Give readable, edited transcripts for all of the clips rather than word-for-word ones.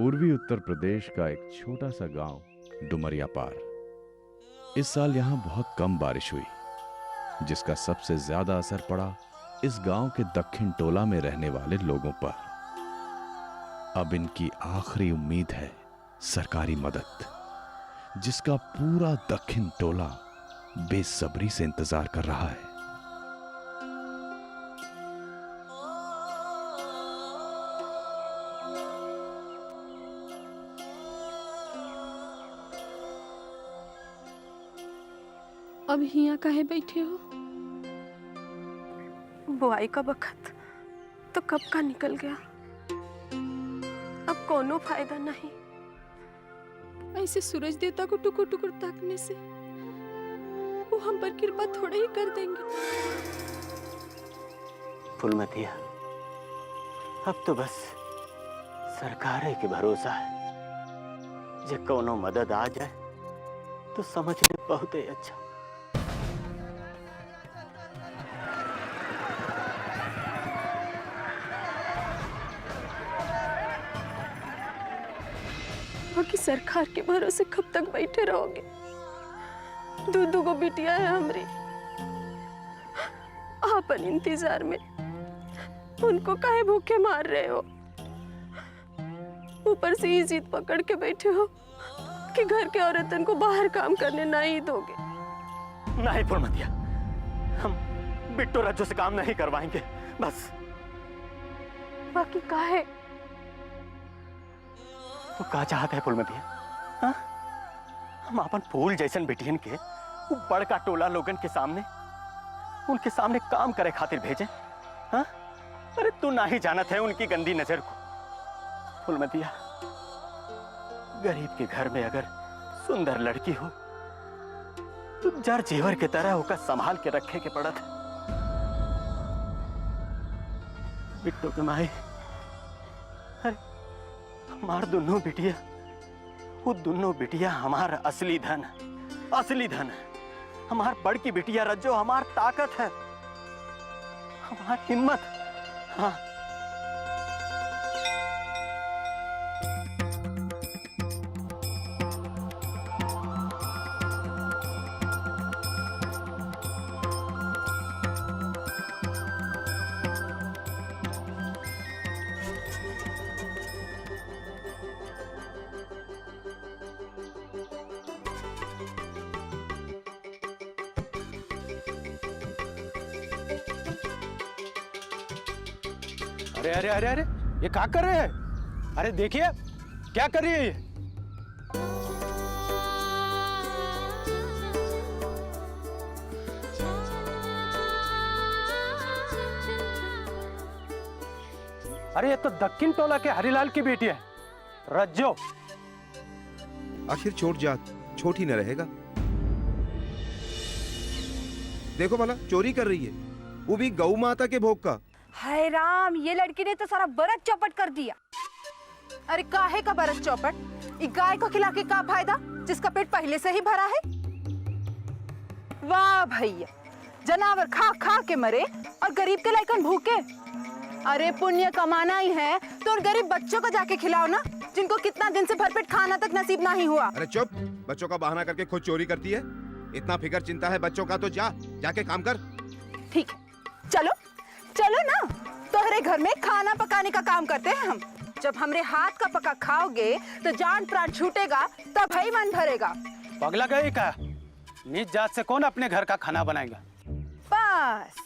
पूर्वी उत्तर प्रदेश का एक छोटा सा गांव डुमरियापार। इस साल यहां बहुत कम बारिश हुई, जिसका सबसे ज्यादा असर पड़ा इस गांव के दक्षिण टोला में रहने वाले लोगों पर। अब इनकी आखिरी उम्मीद है सरकारी मदद, जिसका पूरा दक्षिण टोला बेसब्री से इंतजार कर रहा है। अब हिया काहे बैठे हो? बुआई का वक्त तो कब का निकल गया, अब कोनो फायदा नहीं। ऐसे सूरज देवता को टुकुर टुकुर ताकने से वो हम पर कृपा थोड़ा ही कर देंगे। फूलमतिया, अब तो बस सरकार के भरोसा है। जे कोनो मदद आ जाए तो समझ ले बहुत ही अच्छा। बाकी सरकार के भरोसे कब तक बैठे रहोगे? दू को बिटिया है हमरी, आपन इंतजार में उनको काहे भूखे मार रहे हो? ऊपर से ये जिद पकड़ के बैठे हो कि घर के औरतन को बाहर काम करने नहीं दोगे। नहीं फूलमतिया, हम बिट्टू रज्जू से काम नहीं करवाएंगे, बस। बाकी काहे? तो का चाहत है फूलमतिया? हाँ? हम अपन फूल जैसन बिटियन के वो बड़का टोला लोगन के सामने, उनके सामने काम करे खातिर भेजे? हाँ? अरे तू ना ही जानत है उनकी गंदी नजर को। फूलमतिया, गरीब के घर में अगर सुंदर लड़की हो तो जर जेवर के तरह होकर संभाल के रखे के पड़त है। बिट्टू के माए, अरे हमार दोनों बिटिया, वो दोनों बिटिया हमार असली धन है, असली धन है। हमार बड़की बिटिया रज्जो हमार ताकत है, हमार हिम्मत। हाँ, अरे अरे अरे अरे, ये क्या कर रहे हैं? अरे देखिए क्या कर रही है ये। अरे ये तो दक्षिण टोला के हरिलाल की बेटी है, रज्जो। आखिर छोट जात छोट ही न रहेगा। देखो भला, चोरी कर रही है, वो भी गौ माता के भोग का। हाय राम, ये लड़की ने तो सारा बरत चौपट कर दिया। अरे काहे का बरत चौपट? एक गाय को खिला के का फायदा जिसका पेट पहले से ही भरा है? वाह भैया, जनावर खा खा के मरे और गरीब के लायकन भूखे। अरे पुण्य कमाना ही है तो उन गरीब बच्चों को जाके खिलाओ ना, जिनको कितना दिन से भरपेट खाना तक नसीब नहीं हुआ। अरे चुप, बच्चों का बहाना करके खुद चोरी करती है। इतना फिक्र चिंता है बच्चों का तो जाके काम कर। ठीक है, चलो चलो ना, तोहरे घर में खाना पकाने का काम करते हैं हम। जब हमरे हाथ का पका खाओगे तो जान प्राण छूटेगा, तब ही मन भरेगा। पगला गई का? नीच जात से कौन अपने घर का खाना बनाएगा? बस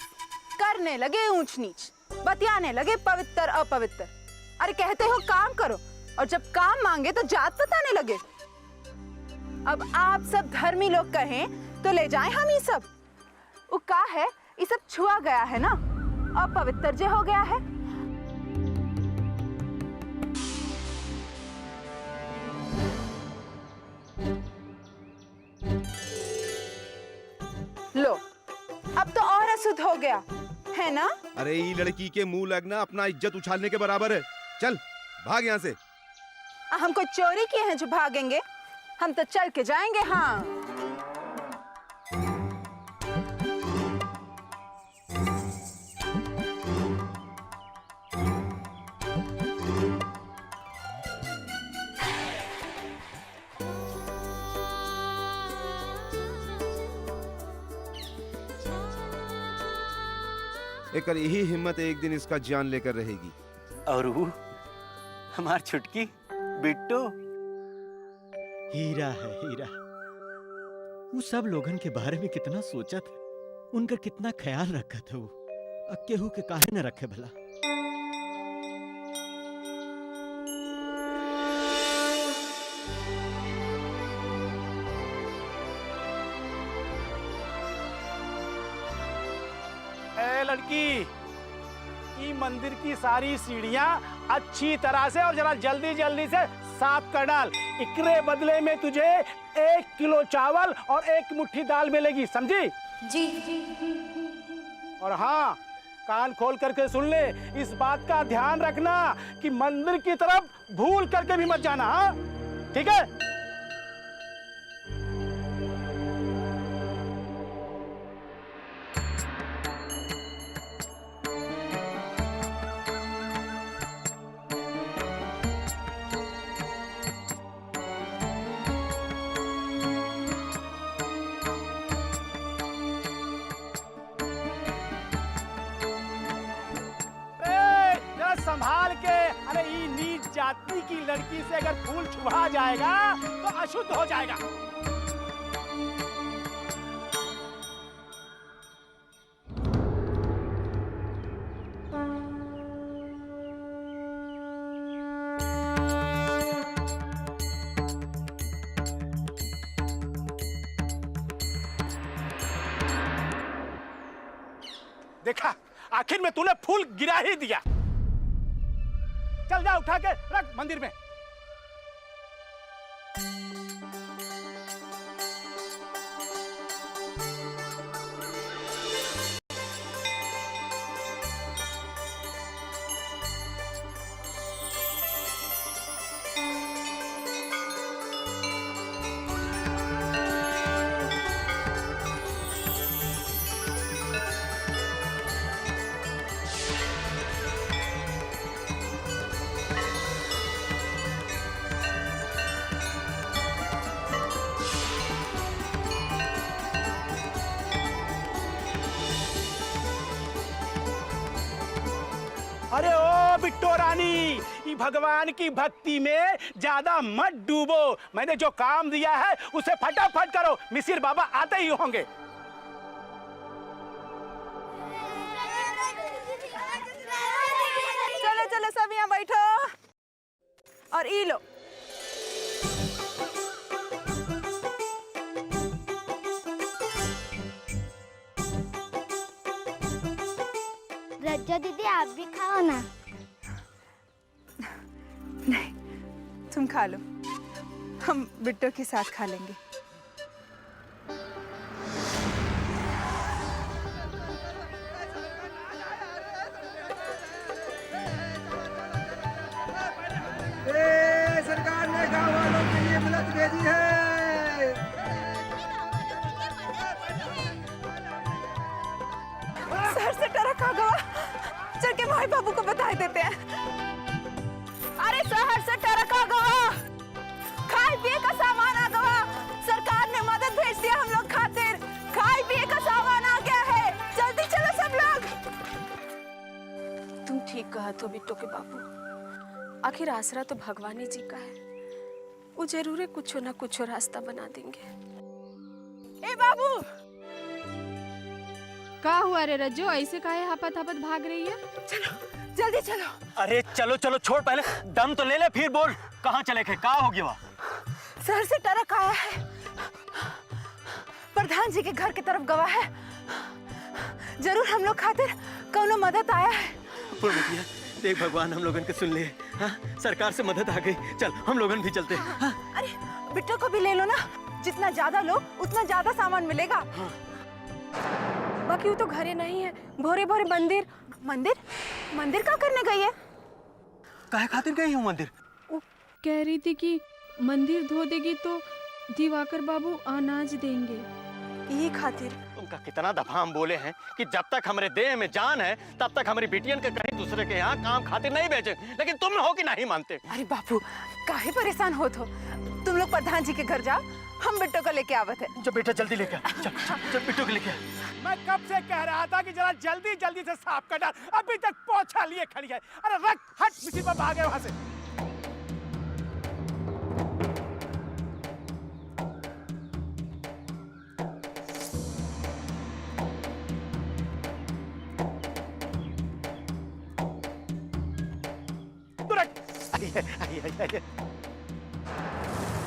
करने लगे ऊंच नीच, बतियाने लगे पवित्र अपवित्र। अरे कहते हो काम करो, और जब काम मांगे तो जात बताने लगे। अब आप सब धर्मी लोग कहें तो ले जाएं हम ये सब। वो का है, ये सब छुआ गया है ना, अपवित्र जे हो गया है। लो, अब तो और अशुद्ध हो गया है ना? अरे ये लड़की के मुंह लगना अपना इज्जत उछालने के बराबर है। चल भाग यहाँ से। हमको चोरी किए हैं जो भागेंगे? हम तो चल के जाएंगे। हाँ, एकर यही हिम्मत एक दिन इसका जान लेकर रहेगी। और वो हमार छुटकी बिट्टू हीरा है हीरा। वो सब लोगन के बारे में कितना सोचा था, उनका कितना ख्याल रखा था वो। अब केहू के काहे न रखे भला। ए लड़की, ये मंदिर की सारी सीढ़ियां अच्छी तरह से और जरा जल्दी जल्दी से साफ कर डाल। इकरे बदले में तुझे 1 किलो चावल और 1 मुट्ठी दाल मिलेगी, समझी? जी। और हाँ, कान खोल करके सुन ले, इस बात का ध्यान रखना कि मंदिर की तरफ भूल करके भी मत जाना। हाँ, ठीक है? संभाल के। अरे ये नीच जाति की लड़की से अगर फूल छुआ जाएगा तो अशुद्ध हो जाएगा। देखा, आखिर में तूने फूल गिरा ही दिया। चल जा, उठा के रख मंदिर में। अरे ओ बिट्टो रानी, ये भगवान की भक्ति में ज्यादा मत डूबो। मैंने जो काम दिया है उसे फटाफट करो, मिसिर बाबा आते ही होंगे। चलो चलो सब यहाँ बैठो और ई लो। रज्जा दीदी, आप भी खाओ ना। नहीं, तुम खा लो, हम बिट्टो के साथ खा लेंगे। सरकार ने गाँव वालों के लिए मदद भेजी है। सर से ट्रक आ गवा, चल के माई बाबू को बता देते हैं। अरे शहर से ट्रक आ गवा, खाए पिए का सामान आ गवा। सरकार ने मदद भेज दिया हम लोग खातिर, खाए पिए का सामान आ गया है। जल्दी चलो सब लोग। तुम ठीक कहा तो बिट्टो के बाबू, आखिर आसरा तो भगवान जी का है, वो जरूर है कुछ ना कुछ रास्ता बना देंगे। ए बाबू, का हुआ रे रज्जो, ऐसे काहे हापत हापत भाग रही है? चलो जल्दी चलो। अरे चलो चलो, छोड़, पहले दम तो ले ले, फिर बोल कहाँ चले थे, कहाँ हो गया वहाँ? शहर से ट्रक आया है, प्रधान जी के घर की तरफ गवा है। जरूर हम लोग खातिर कौनो मदद आया है। देख भगवान हम लोगन के सुन ले। हाँ, सरकार से मदद आ गई, चल हम लोगन भी चलते। हाँ। अरे बिट्टो को भी ले लो ना, जितना ज्यादा लो उतना ज्यादा सामान मिलेगा। हाँ। बाकी वो तो घरे नहीं है, भोरे भोरे मंदिर। मंदिर? मंदिर क्या करने गई है? काहे खातिर गई हूँ मंदिर? वो कह रही थी कि मंदिर धो देगी तो दिवाकर बाबू अनाज देंगे। यही खातिर? तुमका कितना दफा हम बोले हैं कि जब तक हमारे देह में जान है तब तक हमारी बेटियन के कहीं दूसरे के यहाँ काम खातिर नहीं भेजे, लेकिन तुम हो कि नहीं मानते। अरे बापू, काहे परेशान हो? तुम लोग प्रधान जी के घर जाओ, हम बिट्टो को लेके आवत है। जब बेटा जल्दी लेके आ, चल चल बिट्टू को लेके आ। मैं कब से कह रहा था कि जरा जल्दी जल्दी से साफ कर डाल, अभी तक पोछा लिए खड़ी है। अरे रख, हट, मिसिर पर भागे वहां से।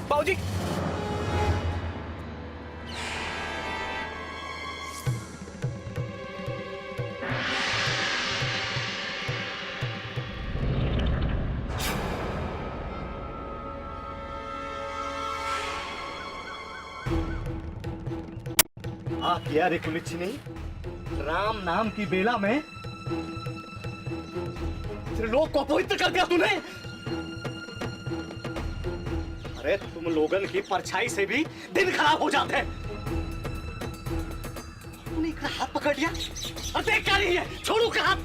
बाबूजी आप यार एक कुलिच्छी नहीं, राम नाम की बेला में लोग को अपवित्र कर दिया तूने। अरे तुम लोगन की परछाई से भी दिन खराब हो जाते हैं। तूने इतना हाथ पकड़ लिया और देख क्या नहीं है, छोड़ू का हाथ।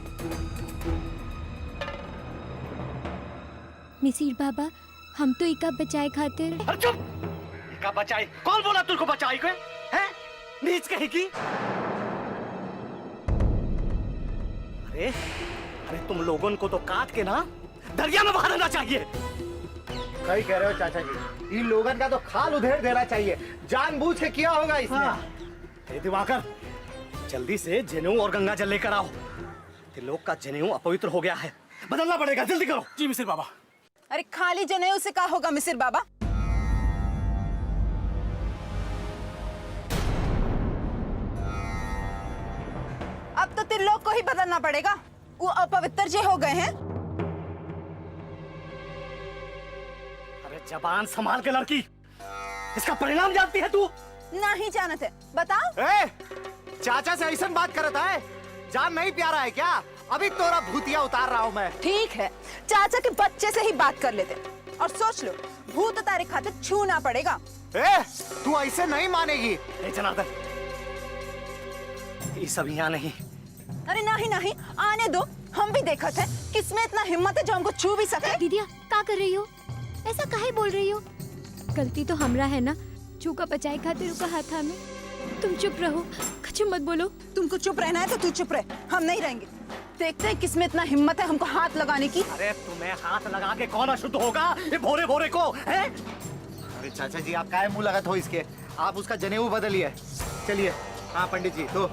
मिसिर बाबा, हम तो इका बचाए खातिर। अरे चुप, इका बचाई? कौन बोला तुझको बचाई को? हैं? नीच कहेगी? अरे अरे तुम लोगन को तो काट के ना दरिया में बहा देना चाहिए। सही कह रहे हो चाचा जी, इन लोगन का तो खाल उधेड़ देना चाहिए, जानबूझ के किया होगा इसने। दिवाकर, जल्दी से जनेऊ और गंगा जल लेकर आओ। लोग का जनेऊ अपवित्र हो गया है, बदलना पड़ेगा, जल्दी करो। जी मिसिर बाबा। अरे खाली जनेऊ से क्या होगा मिसिर बाबा? अब तो त्रिलोक को ही बदलना पड़ेगा, वो अपवित्र जे हो गए हैं। अरे जबान संभाल के लड़की, इसका परिणाम जानती है तू? नहीं जानते, बताओ। चाचा से ऐसा बात करता है, जान नहीं प्यारा है क्या? अभी तोरा भूतिया उतार रहा हूँ मैं। ठीक है, चाचा के बच्चे से ही बात कर लेते और सोच लो, भूत तारे खाते छूना पड़ेगा। तू ऐसे नहीं मानेगी। जनार्दन, ये सब यहाँ नहीं। अरे नहीं नहीं, आने दो, हम भी देखा थे किसमें इतना हिम्मत है जो हमको छू भी सके। दीदिया, क्या कर रही हो? ऐसा काहे बोल रही हो? गलती तो हमरा है ना, चूका बचाए खातिर रुका हाथ में। तुम चुप रहो, कुछ मत बोलो। तुमको चुप रहना है तो तू चुप रहे, हम नहीं रहेंगे। देखते हैं किसमें इतना हिम्मत है हमको हाथ लगाने की। अरे तुम्हें हाथ लगा के कौन अशुद्ध होगा? ये भोरे भोरे को है? अरे चाचा जी, आप काहे मुंह लगाते हो इसके? आप उसका जनेऊ बदलिए। चलिए। हाँ पंडित जी, तो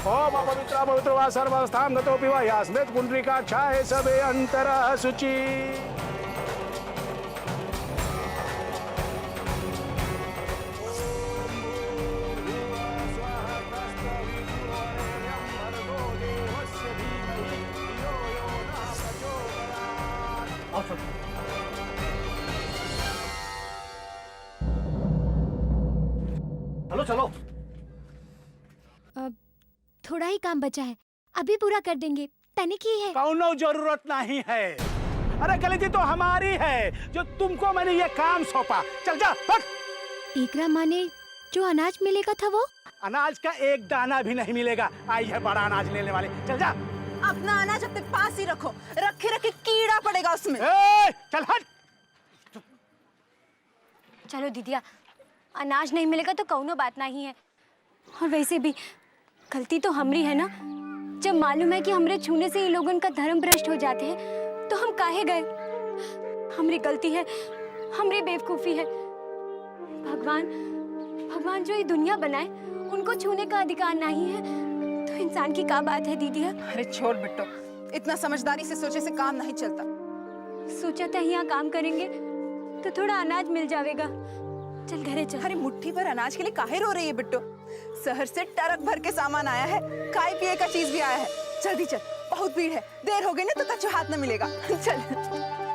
ओम अपवित्रा पवित्र वा सर्वस्थां गतोऽपि वा यास्मेत् पुण्डरीकाक्षाय सबे अंतरः शुचि। चलो चलो। अब थोड़ा ही काम बचा है, अभी पूरा कर देंगे। तनिक ही है। कौनो जरूरत नहीं है। अरे गलती तो हमारी है जो तुमको मैंने ये काम सौंपा। चल जा, हट। एकरा माने जो अनाज मिलेगा था वो? अनाज का एक दाना भी नहीं मिलेगा। आई है बड़ा अनाज लेने वाले। चल जा। अपना अनाज अपने पास ही रखो, रखे रखे कीड़ा पड़ेगा उसमें। चल हट। चलो दीदिया, अनाज नहीं मिलेगा तो कौनो बात नहीं है। और वैसे भी गलती तो हमरी है ना। जब मालूम है कि हमरे छूने से ये लोगों का धर्म भ्रष्ट हो जाते हैं तो हम काहे गए? हमरी गलती है, हमरी बेवकूफी है। भगवान जो ये दुनिया बनाए उनको छूने का अधिकार नहीं है तो इंसान की क्या बात है दीदी? अरे छोड़ बिट्टो, इतना समझदारी से सोचे से काम नहीं चलता। सोचा था यहाँ काम करेंगे तो थोड़ा अनाज मिल जाएगा। चल घरे चल। अरे मुट्ठी भर अनाज के लिए काहे रो रही है बिट्टो? शहर से ट्रक भर के सामान आया है, खाए पिए का चीज भी आया है। जल्दी चल, बहुत भीड़ है, देर हो गई ना तो कच्चू हाथ न मिलेगा। चल।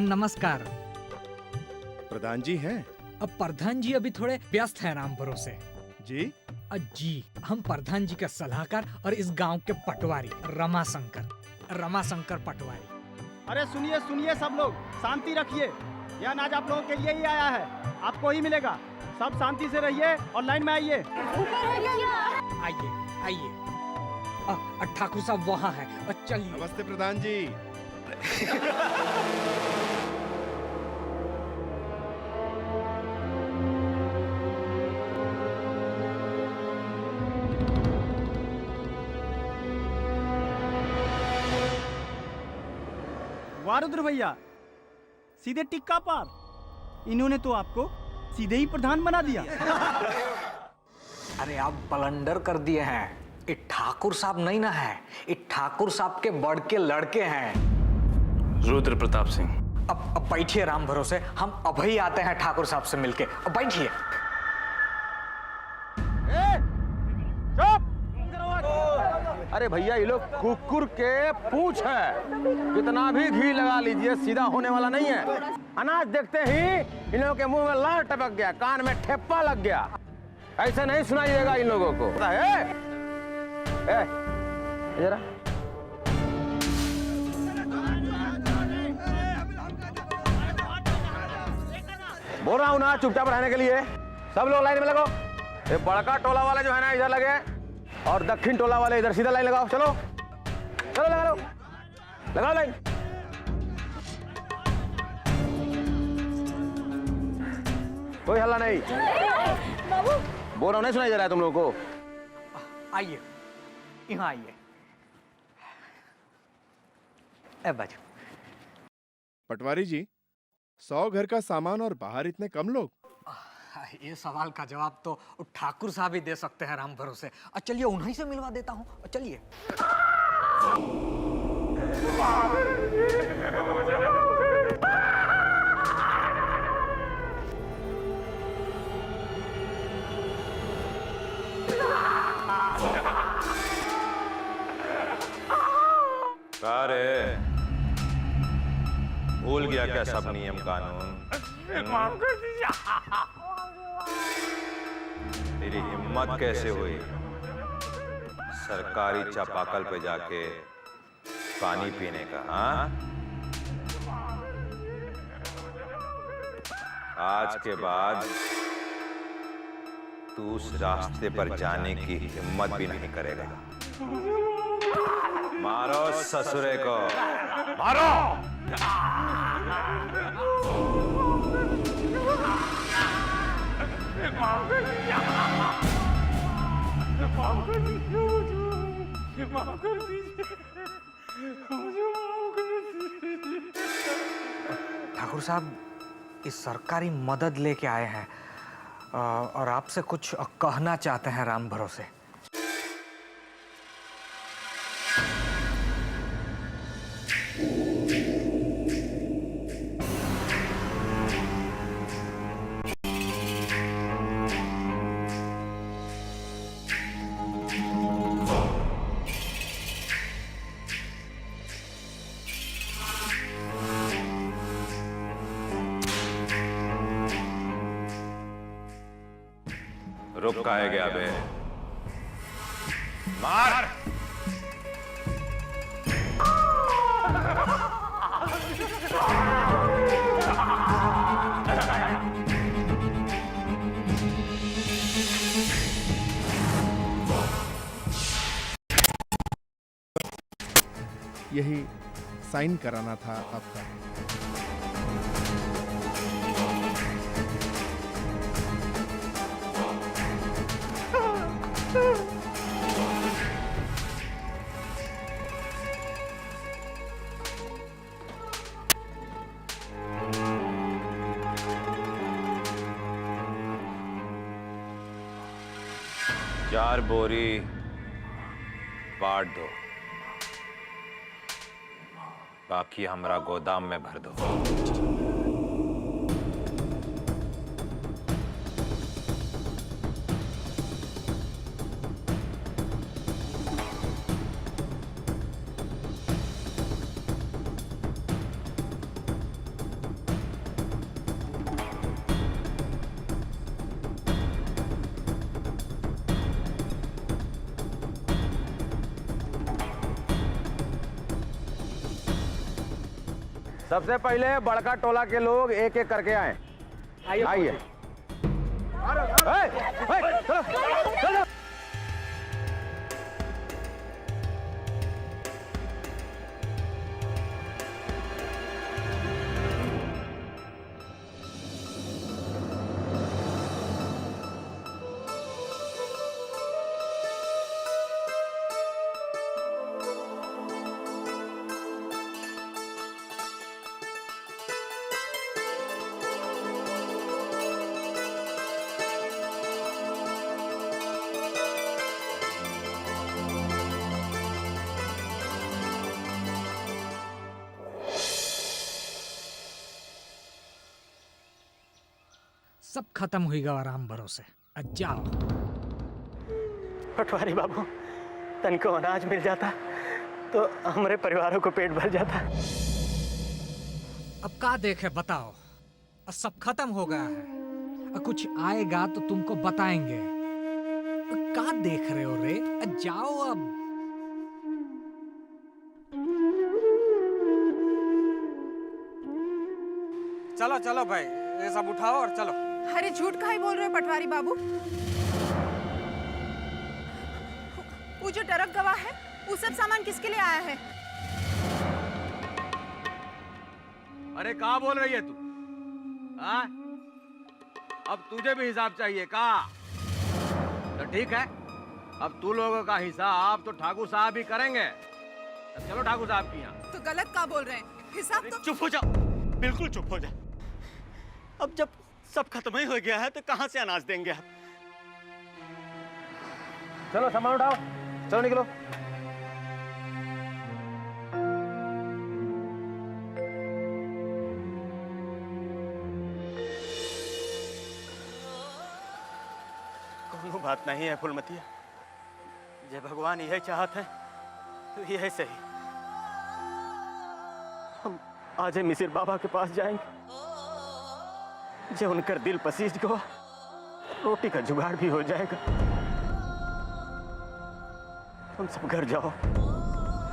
नमस्कार। प्रधान जी हैं? अब प्रधान जी अभी थोड़े व्यस्त हैं राम भरोसे। जी? जी, हम प्रधान जी का सलाहकार और इस गांव के पटवारी रमाशंकर पटवारी। अरे सुनिए सुनिए सब लोग, शांति रखिए। यह अनाज आप लोगों के लिए ही आया है, आपको ही मिलेगा। सब शांति से रहिए और लाइन में आइए। आइए आइए। ठाकुर साहब वहाँ है, चलिए। नमस्ते प्रधान जी। वारुद्र भैया, सीधे टिक्का पार। इन्होंने तो आपको सीधे ही प्रधान बना दिया। अरे आप बलंडर कर दिए हैं। ये ठाकुर साहब नहीं ना है, ये ठाकुर साहब के बड़ के लड़के हैं, रुद्र प्रताप सिंह। अब बैठिए राम भरोसे, हम अभी आते हैं ठाकुर साहब से मिलके। अब बैठिए। अरे भैया ये लोग कुकुर के पूंछ है, कितना भी घी लगा लीजिए सीधा होने वाला नहीं है। अनाज देखते ही इन लोगों के मुंह में लार टपक गया, कान में ठेप्पा लग गया। ऐसे नहीं सुनाइएगा इन लोगों को। जरा बोल रहा हूँ ना चुपचाप रहने के लिए। सब लोग लाइन में लगो। ये बड़का टोला वाले जो है ना इधर लगे और दक्षिण टोला वाले इधर सीधा लाइन लगाओ। चलो चलो लगा लो, लगाओ लाइन। कोई हल्ला नहीं। बोल रहा हूँ, नहीं सुनाई दे रहा है तुम लोगों को? आइए, यहाँ आइए। बाजू। पटवारी जी, 100 घर का सामान और बाहर इतने कम लोग? ये सवाल का जवाब तो ठाकुर साहब ही दे सकते हैं राम भरोसे। चलिए उन्हीं से मिलवा देता हूँ, चलिए। अरे भूल गया क्या सब नियम कानून? माफ कर दीजिए। तेरी हिम्मत कैसे हुई सरकारी चापाकल पे जाके पानी पीने का? हाँ, आज के बाद तू उस रास्ते पर जाने की हिम्मत भी नहीं करेगा। मारो ससुरे को, मारो। ठाकुर साहब इस सरकारी मदद लेके आए हैं और आपसे कुछ कहना चाहते हैं राम भरोसे। रुक काहे गया बे? मार। यही साइन कराना था आपका। चार बोरी बांट दो, बाकी हमरा गोदाम में भर दो। सबसे पहले बड़का टोला के लोग एक एक करके आए। आइए। चलो चलो। सब खत्म होगा आराम भरोसे। जाओ। पटवारी बाबू, तनिको अनाज मिल जाता तो हमारे परिवारों को पेट भर जाता। अब का देखे बताओ, सब खत्म हो गया है। कुछ आएगा तो तुमको बताएंगे। का देख रहे हो रे? जाओ अब। चलो चलो भाई, ये सब उठाओ और चलो। अरे झूठ काहे बोल रहे हो पटवारी बाबू? वो जो ट्रक गवाह है, वो सब सामान किसके लिए आया है? अरे कहाँ बोल रही है तू? हाँ? अब तुझे भी हिसाब चाहिए का? तो ठीक है, अब तू लोगों का हिसाब तो ठाकुर साहब ही करेंगे। अब चलो ठाकुर साहब की यहाँ। तो गलत का बोल रहे हैं? हिसाब तो चुप हो जाओ, बिल्कुल चुप हो जाओ। अब जब सब खत्म ही हो गया है तो कहां से अनाज देंगे आप? चलो सामान उठाओ, चलो निकलो। कोनो बात नहीं है फुलमतिया, जब भगवान यह चाहते हैं तो यह सही। हम आज मिसिर बाबा के पास जाएंगे, जो उनकर दिल पसीज गवा, रोटी का जुगाड़ भी हो जाएगा। तुम सब घर जाओ,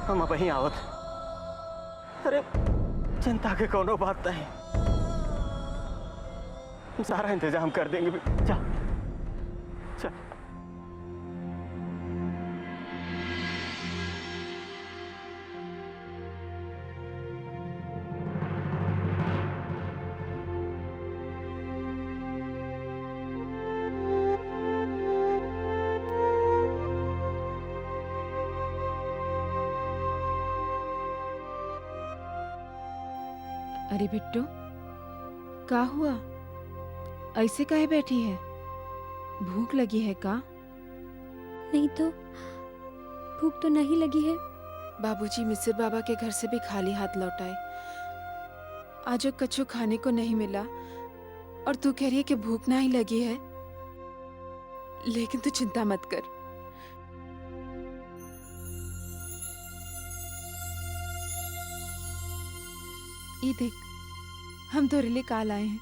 हम अब वहीं आवत। अरे चिंता के कोनो बात नहीं, हम सारा इंतजाम कर देंगे। जा चल। अरे बिट्टू, का हुआ? ऐसे काहे बैठी है? भूख लगी है का? नहीं तो भूख तो नहीं लगी है। बाबूजी मिसिर बाबा के घर से भी खाली हाथ लौट आए। आज कछु खाने को नहीं मिला और तू कह रही है कि भूख नहीं लगी है। लेकिन तू चिंता मत कर, ये देख, हम तेरे लिए काल आए हैं।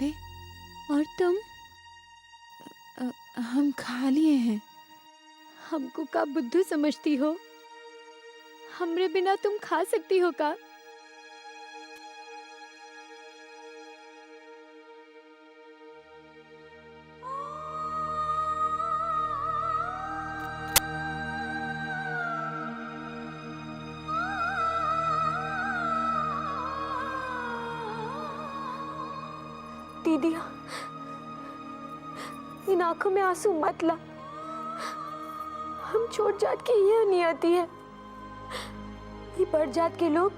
ले। और तुम? हम खा लिए हैं। हमको का बुद्धू समझती हो? हमरे बिना तुम खा सकती हो का? दीदिया, इन आंखों में आंसू मत ला। हम छोट जात की यह नियति है। ये बड़ जात के लोग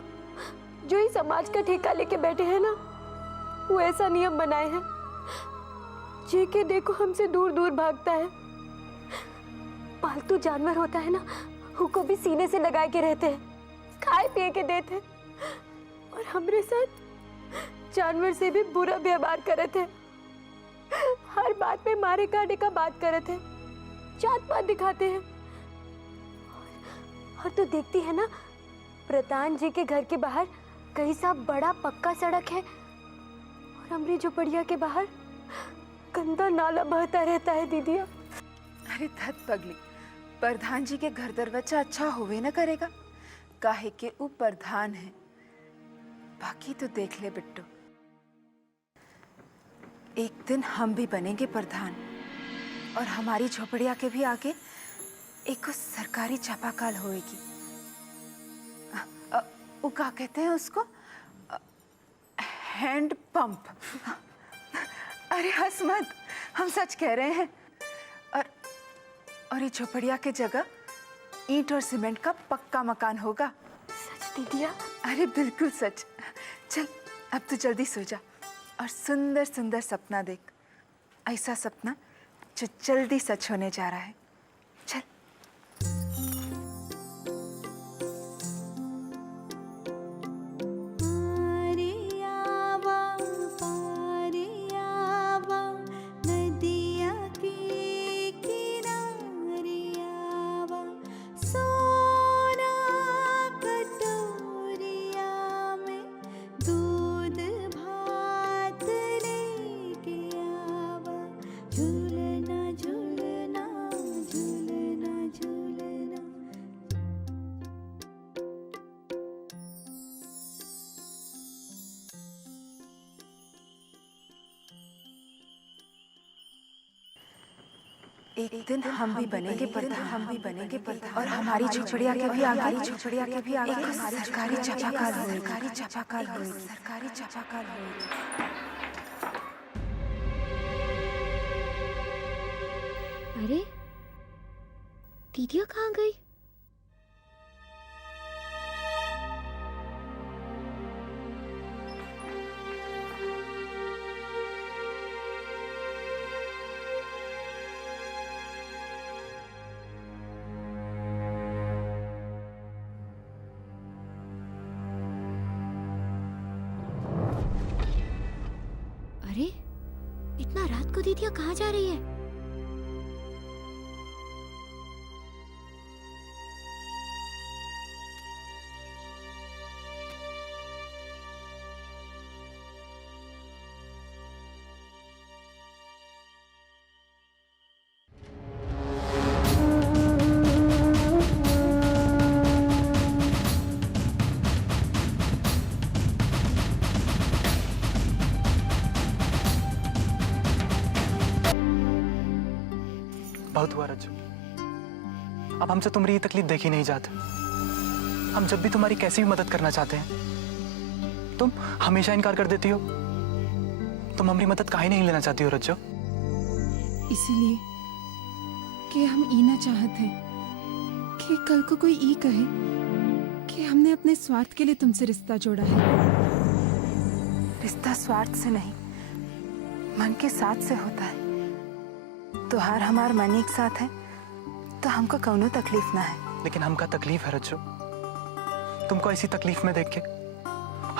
जो ही समाज का ठेका लेके बैठे हैं ना, वो ऐसा नियम बनाए हैं जे के देखो हमसे दूर दूर भागता है। पालतू जानवर होता है ना, उसको भी सीने से लगाए के रहते हैं, खाए पिए के देते हैं, और हमरे साथ जानवर से भी बुरा व्यवहार करे थे। हर बात में मारे काटे का बात करे थे, जात पात दिखाते हैं। और तो देखती है ना, प्रधान जी के घर के बाहर कहीं सा बड़ा पक्का सड़क है और हमरी झोपड़िया के बाहर गंदा नाला बहता रहता है। दीदिया, अरे धत पगली, प्रधान जी के घर दरवाजा अच्छा होवे न करेगा, काहे के वो प्रधान है। बाकी तो देख ले बिट्टू, एक दिन हम भी बनेंगे प्रधान और हमारी झोपड़िया के भी आगे एक सरकारी चापाकल होएगी। वो क्या कहते हैं उसको? Hand pump. अरे हंस मत, हम सच कह रहे हैं। और ये झोपड़िया के जगह ईंट और सीमेंट का पक्का मकान होगा। सच दीदिया? अरे बिल्कुल सच। चल अब तू जल्दी सो जा और सुंदर सुंदर सपना देख, ऐसा सपना जो जल्दी सच होने जा रहा है। चल। एक दिन हम भी बनेंगे प्रधान, हम भी बनेंगे प्रधान और हमारी झोपड़िया के भी आगे, झोपड़िया के भी आगे सरकारी चापाकल होएगी, सरकारी चापाकल होएगी, सरकारी चापाकल होएगी। अरे दीदिया कहाँ गई? अरे इतना रात को दीदिया कहाँ जा रही है? बहुत हुआ रज्जू, अब हमसे तुम्हारी ये तकलीफ देखी नहीं जाती। हम जब भी तुम्हारी कैसी भी मदद करना चाहते हैं तुम हमेशा इनकार कर देती हो। तुम हमारी मदद काहे नहीं लेना चाहती हो रज्जू? इसीलिए कि हम ई ना चाहते हैं कि कल को कोई ई कहे कि हमने अपने स्वार्थ के लिए तुमसे रिश्ता जोड़ा है। रिश्ता स्वार्थ से नहीं, मन के साथ से होता है। तुहार हमार मन एक साथ है तो हमको कौनो तकलीफ ना है। लेकिन हमका तकलीफ है रज्जू, तुमको ऐसी तकलीफ में देख के,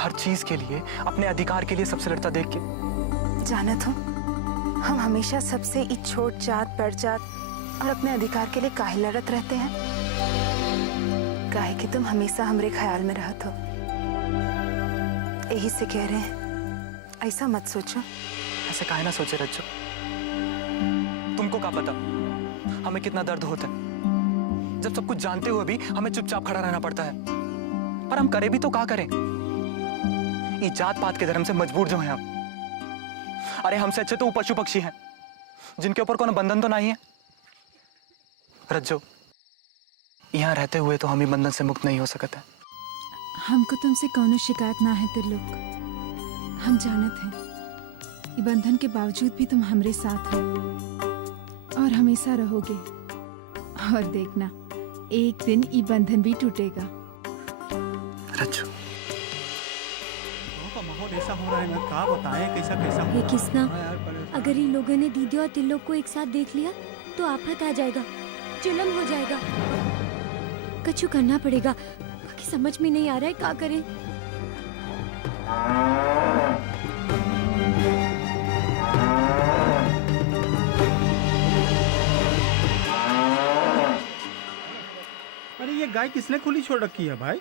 हर चीज के लिए, अपने अधिकार के लिए सबसे लड़ता देख के। जानत हो, हम हमेशा सबसे इस छोट जात बढ़ जात और अपने अधिकार के लिए काहे लड़त रहते हैं? काहे कि तुम हमेशा हमरे ख्याल में रहत हो। यही से कह रहे हैं, ऐसा मत सोचो। ऐसे काहे ना सोचे रज्जू? तुमको क्या पता हमें कितना दर्द होता है जब सब कुछ जानते हुए भी हमें चुपचाप खड़ा रहना पड़ता है। पर हम करें भी तो क्या करें? ये जात पात के धर्म से मजबूर जो हैं हम। अरे हमसे अच्छे तो वो पशु पक्षी हैं जिनके ऊपर कोनो बंधन तो नहीं है। रज्जो, यहाँ रहते हुए तो हम ही बंधन से मुक्त नहीं हो सकते। हमको तुमसे कौनो शिकायत ना है त्रिलोक। हम जानत हैं ये बंधन के बावजूद भी तुम हमरे साथ हो और हमेशा रहोगे। और देखना, एक दिन ये बंधन भी टूटेगा। रज्जू, माहौल ऐसा हो रहा है ना, क्या बताएं कैसा कैसा हे किसना, अगर इन लोगों ने दीदी और त्रिलोक को एक साथ देख लिया तो आफत आ जाएगा, जुल्म हो जाएगा। कछु करना पड़ेगा, बाकी समझ में नहीं आ रहा है क्या करें। अरे ये गाय किसने खुली छोड़ रखी है भाई?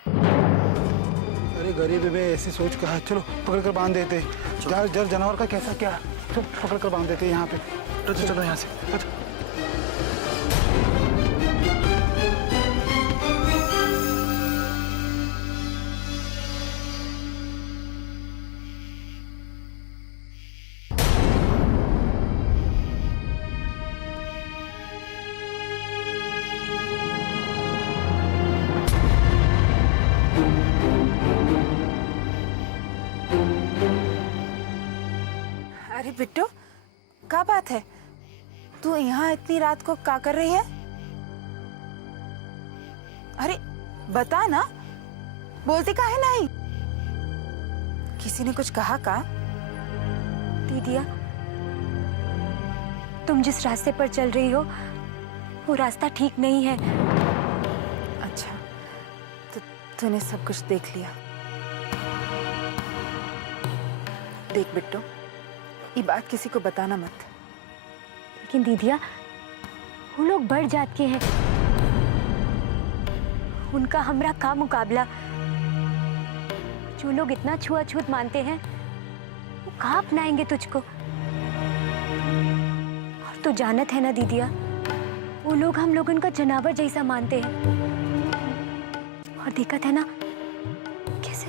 अरे गरीब है, ऐसी सोच का है। चलो पकड़ कर बांध देते। जर जानवर का कैसा क्या, चलो पकड़ कर बांध देते यहाँ पे। रज्जू चलो यहाँ से। अरे बिट्टू, क्या बात है? तू यहाँ इतनी रात को क्या कर रही है? अरे बता ना, बोलती काहे नहीं? किसी ने कुछ कहा का? दीदिया, तुम जिस रास्ते पर चल रही हो वो रास्ता ठीक नहीं है। अच्छा, तो तूने सब कुछ देख लिया। देख बिट्टू, ये बात किसी को बताना मत। लेकिन दीदिया, वो लोग बढ़ जात के हैं, उनका हमरा का मुकाबला। जो लोग इतना छुआछूत मानते हैं वो कहाँ अपनाएंगे तुझको। और तो जानत है ना दीदिया, वो लोग हम लोगन का जनावर जैसा मानते हैं। और दिक्कत है ना, कैसे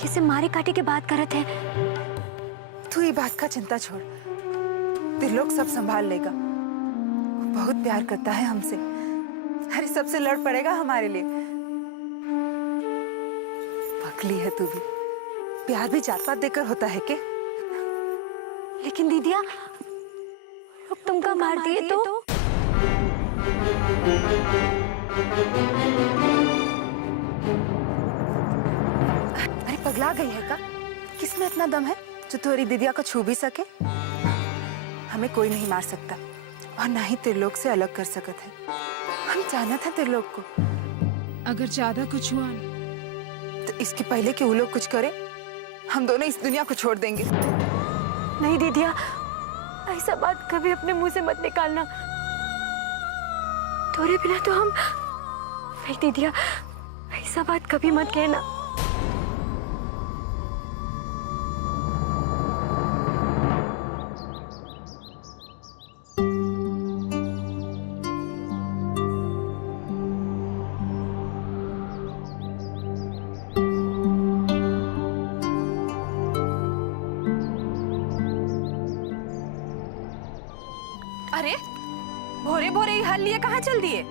कैसे मारे काटे के बात करत है। तू ये बात का चिंता छोड़, त्रिलोक सब संभाल लेगा। वो बहुत प्यार करता है हमसे। अरे सबसे लड़ पड़ेगा हमारे लिए। पगली है तू भी, प्यार भी जात पात देकर होता है के? लेकिन दीदिया, लोग तुमका मार दिए तो? अरे पगला गई है का? किसमें इतना दम है जो तुम्हारी दीदिया को छू भी सके? हमें कोई नहीं मार सकता और ना ही त्रिलोक से अलग कर सकते हैं। हम जानते हैं त्रिलोक को। अगर ज्यादा कुछ हुआ तो इसके पहले कि वो लोग कुछ करें, हम दोनों इस दुनिया को छोड़ देंगे। नहीं दीदिया, ऐसा बात कभी अपने मुंह से मत निकालना। तोरे बिना तो हम नहीं। दीदिया, ऐसा बात कभी मत कहना। अरे भोरे भोरे ही हल लिए कहाँ चल दिए?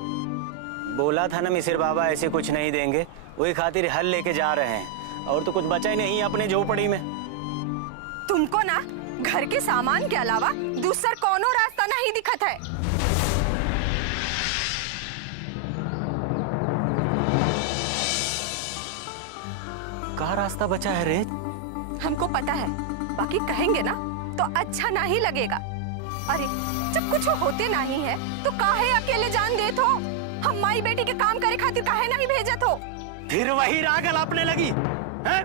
बोला था ना मिसिर बाबा ऐसे कुछ नहीं देंगे, वही खातिर हल लेके जा रहे हैं। और तो कुछ बचा ही नहीं अपने झोपड़ी में। तुमको ना घर के सामान के अलावा दूसरा कोनो रास्ता नहीं दिखत है। कहाँ रास्ता बचा है रे? हमको पता है, बाकी कहेंगे ना तो अच्छा नहीं लगेगा। अरे जब कुछ होते नहीं है तो काहे अकेले जान देत हो? हम माई बेटी के काम करे खातिर काहे नहीं भेजत हो? फिर वही रागल आपने लगी है?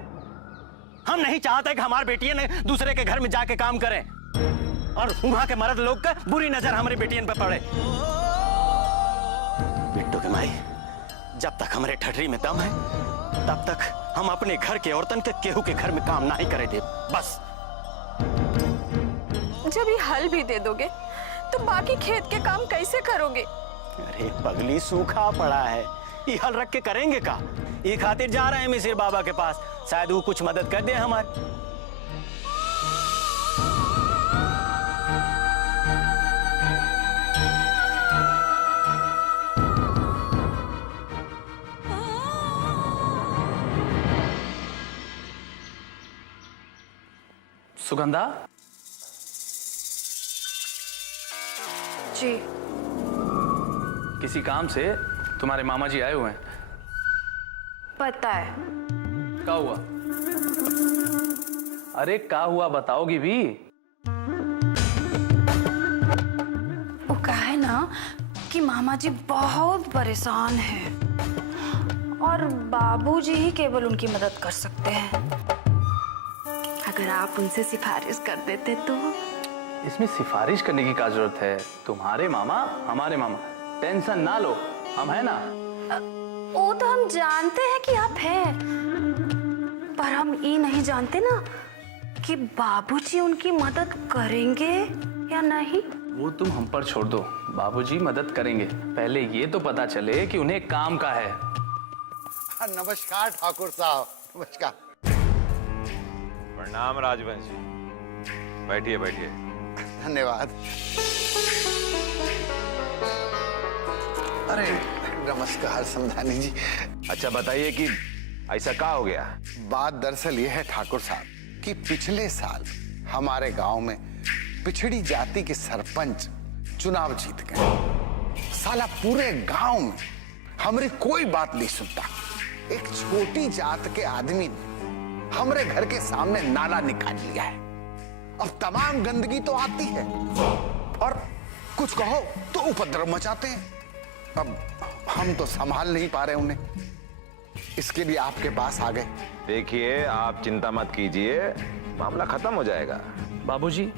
हम नहीं चाहते कि हमारी बेटियां ने दूसरे के घर में जाके काम करें और वहां के मर्द लोग का बुरी नजर हमारी बेटियन पे पड़े। बिट्टू के माई, जब तक हमारे ठठरी में दम है तब तक हम अपने घर के औरतन के केहू के घर में काम नहीं करे दे। बस जब ये हल भी दे दोगे तो बाकी खेत के काम कैसे करोगे? अरे पगली, सूखा पड़ा है, ये हल रख के करेंगे का? ये खातिर जा रहे हैं मिसिर बाबा के पास, शायद वो कुछ मदद कर दे हमारी। सुगंधा जी, किसी काम से तुम्हारे मामा जी आए हुए हैं। पता है। क्या हुआ? अरे क्या हुआ बताओगी भी? वो कहा है ना कि मामा जी बहुत परेशान हैं और बाबूजी ही केवल उनकी मदद कर सकते हैं। अगर आप उनसे सिफारिश कर देते तो। इसमें सिफारिश करने की क्या जरूरत है? तुम्हारे मामा हमारे मामा, टेंशन ना लो, हम है ना। वो तो हम जानते हैं कि आप हैं, पर हम ये नहीं जानते ना कि बाबूजी उनकी मदद करेंगे या नहीं। वो तुम हम पर छोड़ दो, बाबूजी मदद करेंगे। पहले ये तो पता चले कि उन्हें काम का है। नमस्कार ठाकुर साहब। नमस्कार। प्रणाम राजवंशी, बैठिए बैठिए। धन्यवाद। अरे नमस्कार समधानी जी। अच्छा बताइए कि ऐसा क्या हो गया? बात दरअसल ये है ठाकुर साहब कि पिछले साल हमारे गांव में पिछड़ी जाति के सरपंच चुनाव जीत गए। साला पूरे गांव में हमारी कोई बात नहीं सुनता। एक छोटी जात के आदमी ने हमारे घर के सामने नाला निकाल लिया है। अब तमाम गंदगी तो आती है और कुछ कहो तो उपद्रव मचाते हैं। अब हम तो संभाल नहीं पा रहे उन्हें, इसके लिए आपके पास आ गए। देखिए, आप चिंता मत कीजिए, मामला खत्म हो जाएगा। बाबूजी,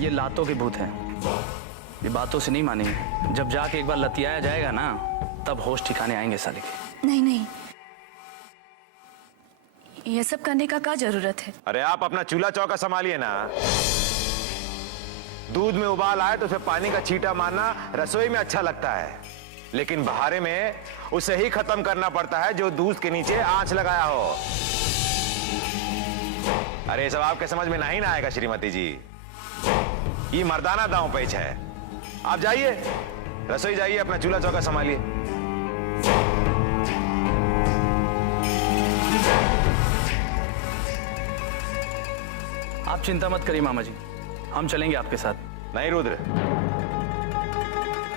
ये लातों के भूत हैं, ये बातों से नहीं मानेंगे। जब जाके एक बार लतियाया जाएगा ना, तब होश ठिकाने आएंगे साले के। नहीं नहीं, ये सब करने का क्या जरूरत है? अरे आप अपना चूल्हा चौका संभालिए ना। दूध में उबाल आए तो उसे पानी का छींटा मारना रसोई में अच्छा लगता है, लेकिन बहारे में उसे ही खत्म करना पड़ता है जो दूध के नीचे आंच लगाया हो। अरे ये सब आपके समझ में नहीं ना आएगा श्रीमती जी। ये मर्दाना दांव पेच है। आप जाइए, रसोई जाइए, अपना चूल्हा चौका संभालिए। आप चिंता मत करिए मामा जी, हम चलेंगे आपके साथ। नहीं रुद्र,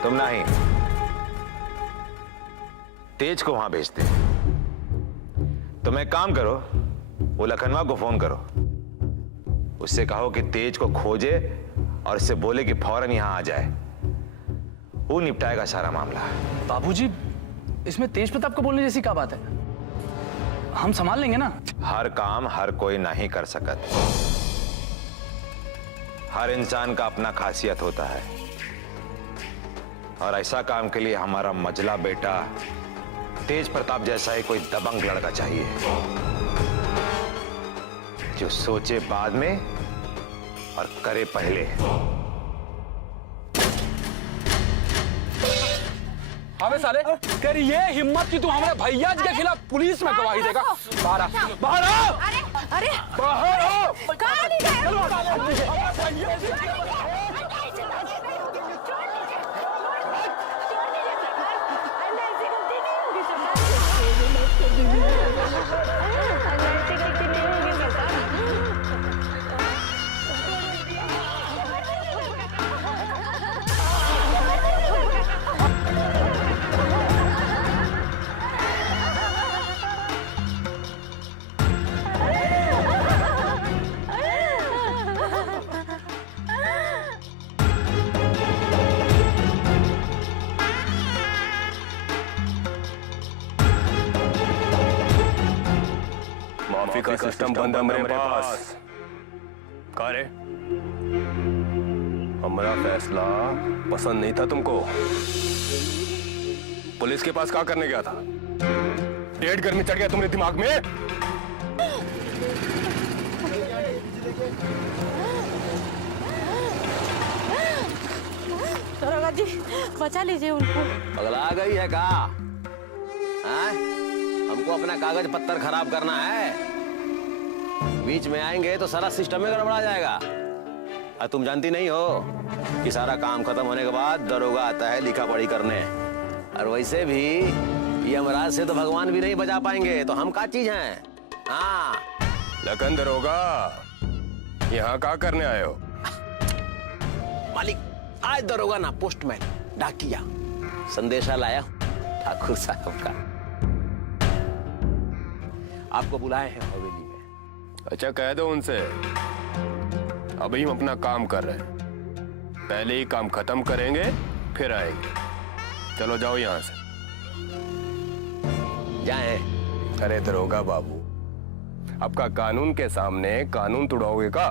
तुम नहीं, तेज को वहां भेजते। तुम एक काम करो, वो लखनवा को फोन करो, उससे कहो कि तेज को खोजे और इससे बोले कि फौरन यहां आ जाए। वो निपटाएगा सारा मामला। बाबूजी, इसमें तेज प्रताप को बोलने जैसी क्या बात है? हम संभाल लेंगे ना। हर काम हर कोई नहीं कर सकता। हर इंसान का अपना खासियत होता है, और ऐसा काम के लिए हमारा मजला बेटा तेज प्रताप जैसा ही कोई दबंग लड़का चाहिए, जो सोचे बाद में और करे पहले। अबे साले, तेरी ये हिम्मत कि तू हमारे भैया के खिलाफ पुलिस में गवाही देगा? बाहर आ, बाहर आओ! अरे बाहर आओ! कहाँ नहीं माफी का सिस्टम बंद है मेरे पास। कारे, हमारा फैसला पसंद नहीं था तुमको? पुलिस के पास क्या करने गया था? डेढ़ घर में चढ़ गया तुम्हारे दिमाग में? दरोगा जी, बचा लीजिए उनको। पगला गई है का? हमको अपना कागज पत्तर खराब करना है, बीच में आएंगे तो सारा सिस्टम में गड़बड़ा जाएगा। और तुम जानती नहीं हो कि सारा काम खत्म होने के बाद दरोगा आता है लिखा पढ़ी करने। और वैसे भी ये यमराज से तो भगवान भी नहीं बचा पाएंगे, तो हम क्या चीज हैं? हाँ लखन दरोगा, यहाँ क्या करने आए हो? मालिक, आज दरोगा ना, पोस्टमैन, डाकिया संदेशा लाया ठाकुर साहब का। आपको बुलाए हैं हवेली में। अच्छा, कह दो उनसे, अभी हम अपना काम कर रहे हैं, पहले ही काम खत्म करेंगे फिर आएंगे। चलो जाओ यहाँ से। जाए। अरे दरोगा बाबू, आपका कानून के सामने कानून तोड़ोगे का?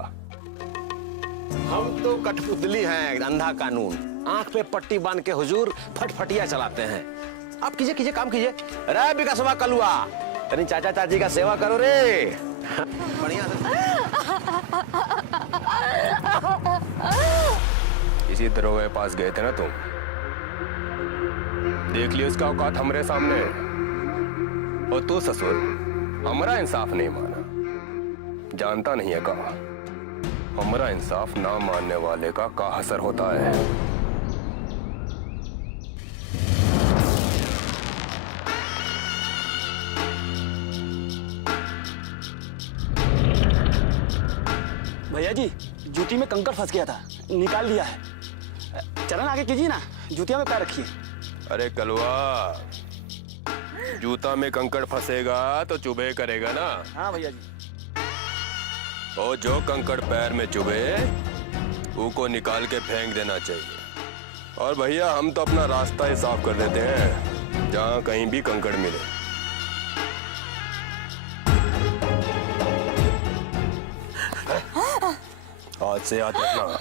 हम तो कठपुतली हैं, अंधा कानून। आंख पे पट्टी बांध के हुजूर फटफटिया चलाते हैं। आप कीजिए कीजिए, काम कीजिए। रे बिकासवा कलुआ, अरे चाचा चाची का सेवा करो रे। बढ़िया इसी दरोगा के पास गए थे ना तुम? देख लियो इसका औकात हमरे सामने। और तू ससुर हमारा इंसाफ नहीं माना, जानता नहीं है कहा हमारा इंसाफ ना मानने वाले का क्या असर होता है। भैया जी, जूती में कंकड़ फंस गया था, निकाल लिया है। चलन आगे कीजिए ना, जूतिया में पैर रखिए। अरे कलवा, जूता में कंकड़ फंसेगा तो चुभे करेगा ना। हाँ भैया जी। और जो कंकड़ पैर में चुभे उसको निकाल के फेंक देना चाहिए। और भैया हम तो अपना रास्ता ही साफ कर देते हैं जहाँ कहीं भी कंकड़ मिले। आज से याद रखना,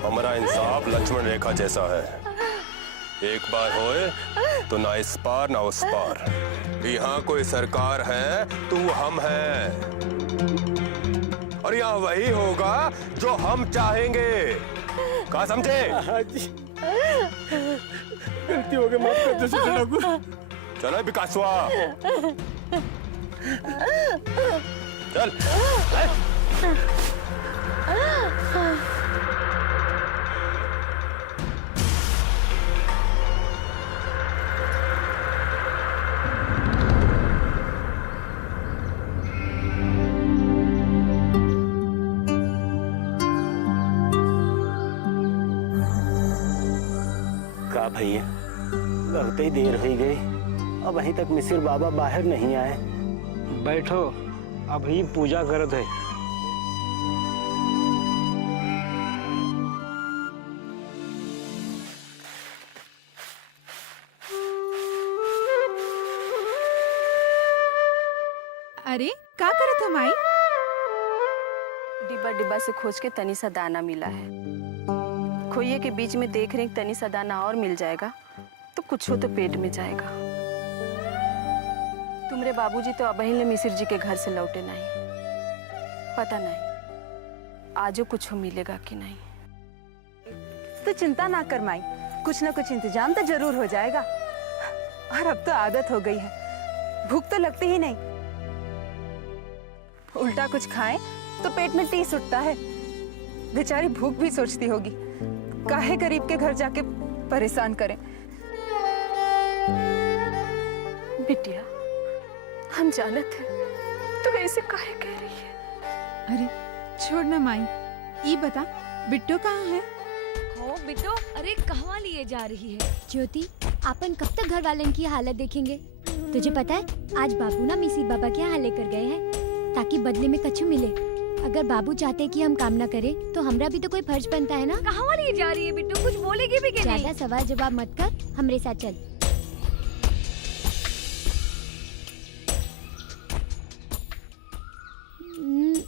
हमारा इंसाफ लक्ष्मण रेखा जैसा है, एक बार होए तो ना इस पार ना उस पार। यहाँ कोई सरकार है तो हम हैं, और यहाँ वही होगा जो हम चाहेंगे। कहा समझे? गलती हो गई, माफ कर दो सचिन ठाकुर। चलो विकासवा, चल। का भैया, बहुत ही देर हो गई, अब अभी तक मिसिर बाबा बाहर नहीं आए। बैठो, अभी पूजा करत है। अरे का करत हो माई? डिब्बा डिब्बा से खोज के तनी सा दाना मिला है। खोइए के बीच में देख रहे तनी सा दाना और मिल जाएगा तो कुछ हो तो पेट में जाएगा। तुमरे बाबूजी तो अबहिन मिसिर जी के घर से लौटे नहीं, पता नहीं आजो कुछ हो मिलेगा कि नहीं। तो चिंता ना कर माई, कुछ ना कुछ इंतजाम तो जरूर हो जाएगा। और अब तो आदत हो गई है, भूख तो लगती ही नहीं। उल्टा कुछ खाएं तो पेट में टीस उठता है। बेचारी भूख भी सोचती होगी, काहे गरीब के घर जाके परेशान करें। बिटिया, हम जानत हैं तू ऐसे काहे कह रही है। अरे छोड़ ना माई, ये बता बिट्टो कहाँ है? हो बिट्टो, अरे कहवा लिए जा रही है? ज्योति, अपन कब तक घर वालन की हालत देखेंगे? तुझे पता है आज बाबू ना मिसिर बाबा के यहाँ लेकर गए हैं ताकि बदले में कछु मिले। अगर बाबू चाहते कि हम काम ना करें तो हमरा भी तो कोई फर्ज बनता है ना। कहाँ लिए जा रही है बिट्टू, कुछ बोलेगी भी कि नहीं? ज्यादा सवाल जवाब मत कर, हमरे साथ चल।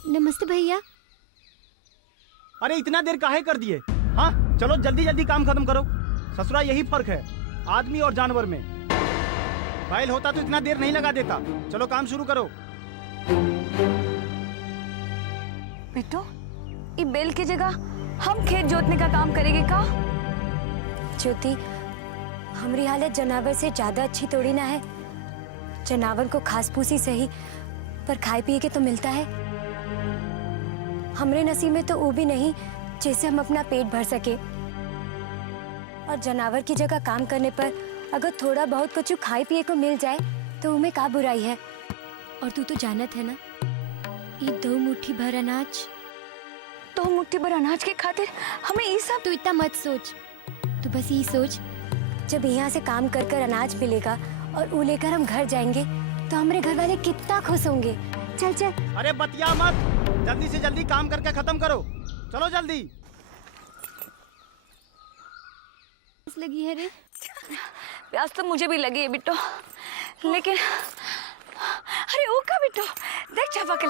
नमस्ते भैया। अरे इतना देर काहे कर दिए? हाँ चलो जल्दी जल्दी काम खत्म करो। ससुरा यही फर्क है आदमी और जानवर में। बैल होता तो इतना देर नहीं लगा देता। चलो काम शुरू करो। बिट्टू, ये बैल की जगह हम खेत जोतने का काम करेंगे का? ज्योति, हमारी हालत जानवर से ज्यादा अच्छी थोड़ी ना है। जानवर को घास फूसी सही पर खाए पिए के तो मिलता है। हमरे नसीब में तो वो भी नहीं जैसे हम अपना पेट भर सके। और जानवर की जगह काम करने पर अगर थोड़ा बहुत कुछ खाए पिए को मिल जाए तो उनमें का बुराई है। और तू तो जानत है ना, ये 2 मुट्ठी भर अनाज। 2 मुट्ठी भर अनाज के खातिर हमें ये सब? तू इतना मत सोच, तू बस ये सोच जब यहाँ से काम कर कर अनाज मिलेगा और वो लेकर हम घर जाएंगे तो हमारे घर वाले कितना खुश होंगे। चल चल। अरे बतिया मत, जल्दी से जल्दी काम करके खत्म करो। चलो जल्दी। लगी है रे? प्यास तो मुझे भी लगी है बिट्टो, लेकिन अरे वो का बिट्टो, देख चापाकल।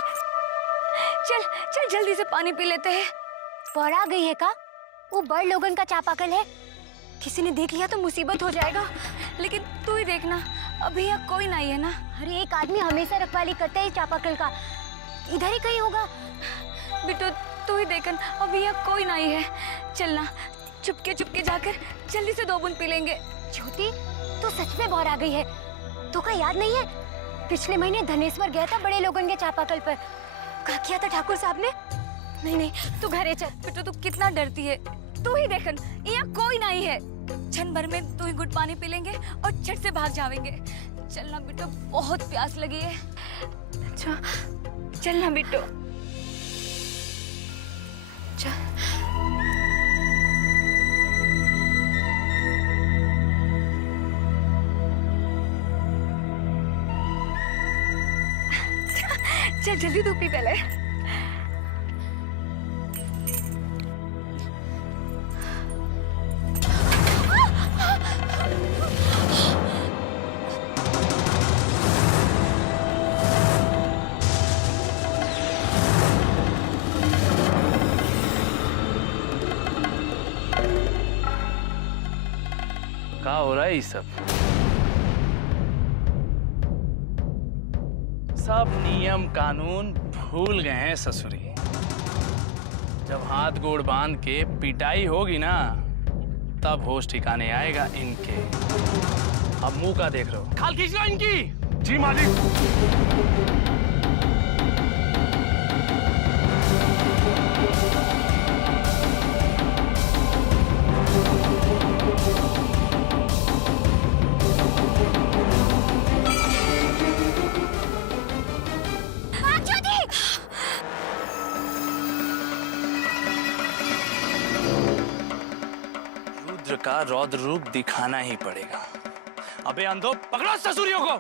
चल चल जल्दी से पानी पी लेते हैं। पड़ा गई है का? वो बड़ लोगन का चापाकल है, किसी ने देख लिया तो मुसीबत हो जाएगा। लेकिन तू ही देखना, अभी यहाँ कोई नहीं है ना। अरे एक आदमी हमेशा रखवाली करता है चापाकल का, इधर ही कहीं होगा। बिट्टू तू ही देखन, अभी यहाँ कोई नहीं है। चलना, चुपके चुपके जाकर जल्दी से 2 बूंद पी लेंगे। ज्योति, तू सच में बहुत आ गई है। तो का याद नहीं है पिछले महीने धनेश्वर गया था बड़े लोगन के चापाकल पर? क्या किया था ठाकुर साहब ने? नहीं नहीं, तू घरे चल। बिट्टू तू कितना डरती है, तू ही देखन यहाँ कोई नहीं है। क्षण भर में 2 घुट पानी पी लेंगे और झट से भाग जाएंगे। चलना बिट्टू, बहुत प्यास लगी है। अच्छा चलना बिट्टू। चल जल्दी तू पी पहले। क्या हो रहा है ये सब? सब नियम कानून भूल गए हैं ससुरी। जब हाथ गोड़ बांध के पिटाई होगी ना, तब होश ठिकाने आएगा इनके। अब मुंह का देख रहे हो? खाल खींच लो इनकी। जी मालिक। रुद्र का रौद्र रूप दिखाना ही पड़ेगा। अबे अंधो, पकड़ो ससुरियों को।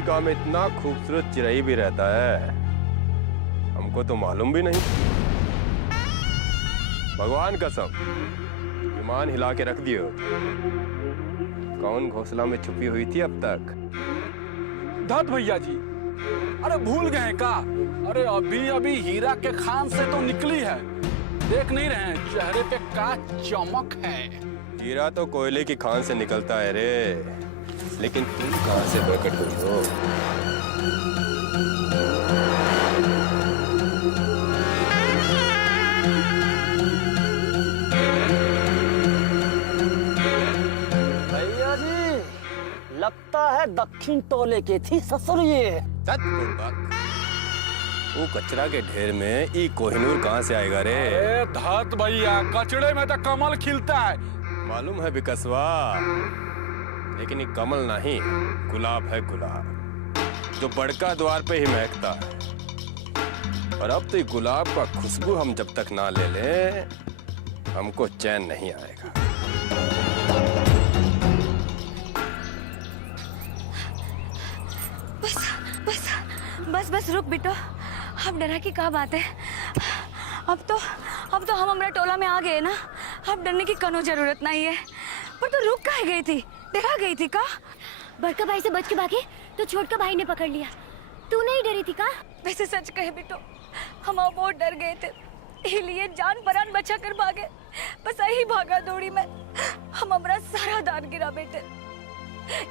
गांव में इतना खूबसूरत चिरई भी रहता है, हमको तो मालूम भी नहीं। भगवान कसम, ईमान हिला के रख दियो। कौन घोंसला में छुपी हुई थी अब तक? धत भैया जी, अरे भूल गए का? अरे अभी अभी हीरा के खान से तो निकली है। देख नहीं रहे हैं चेहरे पे का चमक है। हीरा तो कोयले की खान से निकलता है रे, लेकिन तुम कहां से प्रकट हुई हो? भैया जी, लगता है दक्षिण टोले के थी ससुर ये। वो कचरा के ढेर में ई कोहिनूर कहां से आएगा रे? अरे धत भैया, कचड़े में तो कमल खिलता है। मालूम है बिकसवा, लेकिन ये कमल नहीं, गुलाब है गुलाब, जो बड़का द्वार पे ही महकता है। और अब तो ये गुलाब का खुशबू हम जब तक ना ले लें, हमको चैन नहीं आएगा। बस बस रुक बिट्टो, अब डरा की क्या बात है। अब तो हम हमारे टोला में आ गए ना, अब डरने की कनो जरूरत नहीं है। पर तू रुक काहे गई थी? देखा गई थी का? बड़का भाई से बच के भागे तो छोटका भाई ने पकड़ लिया। तू नहीं डरी थी का? वैसे सच कहे बिट्टो, हम बहुत डर गए थे, इसलिए जान परान बचा कर भागे। बस यही भागा दौड़ी में हम हमारा सारा दान गिरा बेटे।